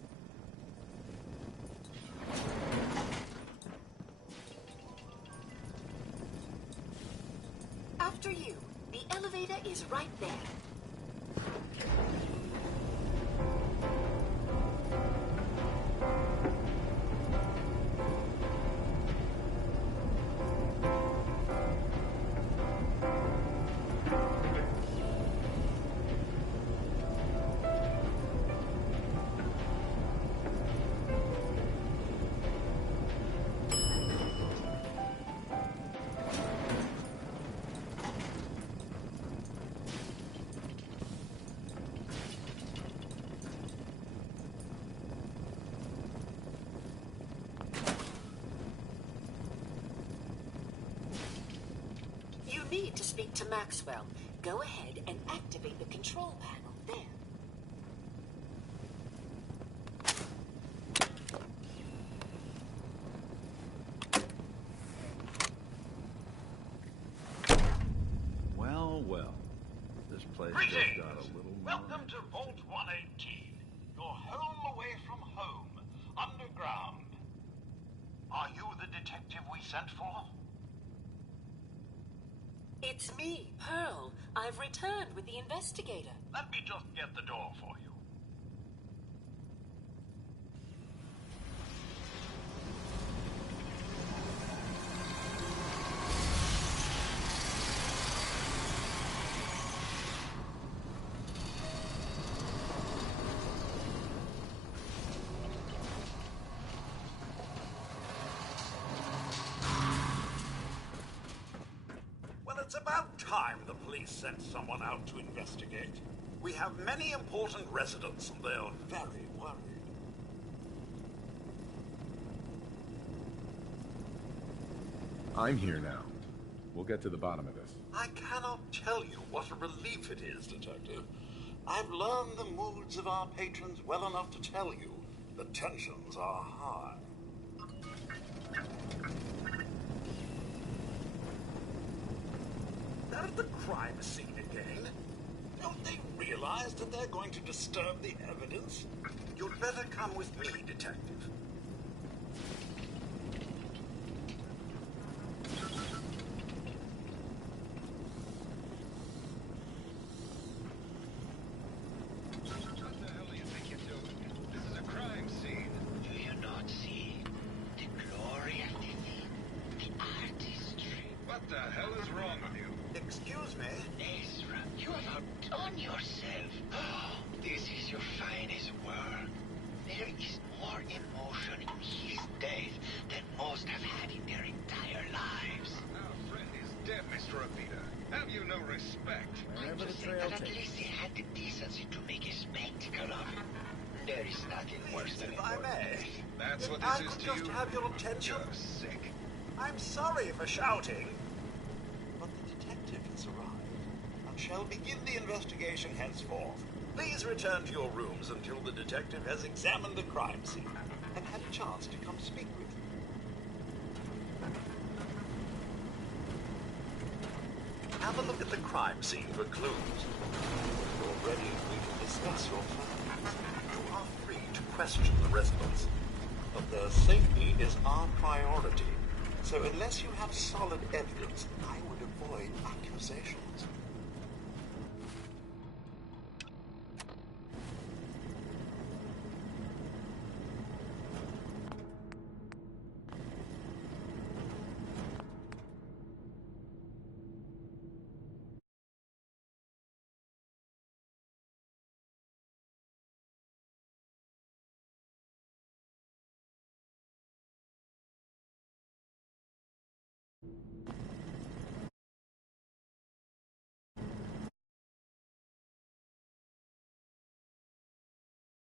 After you, the elevator is right there. You need to speak to Maxwell. Go ahead and activate the control panel there. Well, well. This place just got a little more... Welcome to Vault 118. Your home away from home. Underground. Are you the detective we sent for? It's me, Pearl. I've returned with the investigator. Let me just get the door for you. It's about time the police sent someone out to investigate. We have many important residents and they're very worried. I'm here now. We'll get to the bottom of this. I cannot tell you what a relief it is, Detective. I've learned the moods of our patrons well enough to tell you the tensions are high. They're at the crime scene again. Don't they realize that they're going to disturb the evidence? You'd better come with me, Detective. the hell is wrong with you? Excuse me? Ezra, you have outdone yourself. This is your finest work. There is more emotion in his death than most have had in their entire lives. Our friend is dead, Mr. Abita. Have you no respect? I'm just saying that at least he had the decency to make a spectacle of it. There is nothing worse than If I may, That's what I this is could to just you? have your attention. You're sick. I'm sorry for shouting, but the detective has arrived and shall begin the investigation henceforth. Please return to your rooms until the detective has examined the crime scene and had a chance to come speak with you. Have a look at the crime scene for clues. When you're ready, we can discuss your findings. You are free to question the residents, but their safety is our priority. So unless you have solid evidence, I would avoid accusations.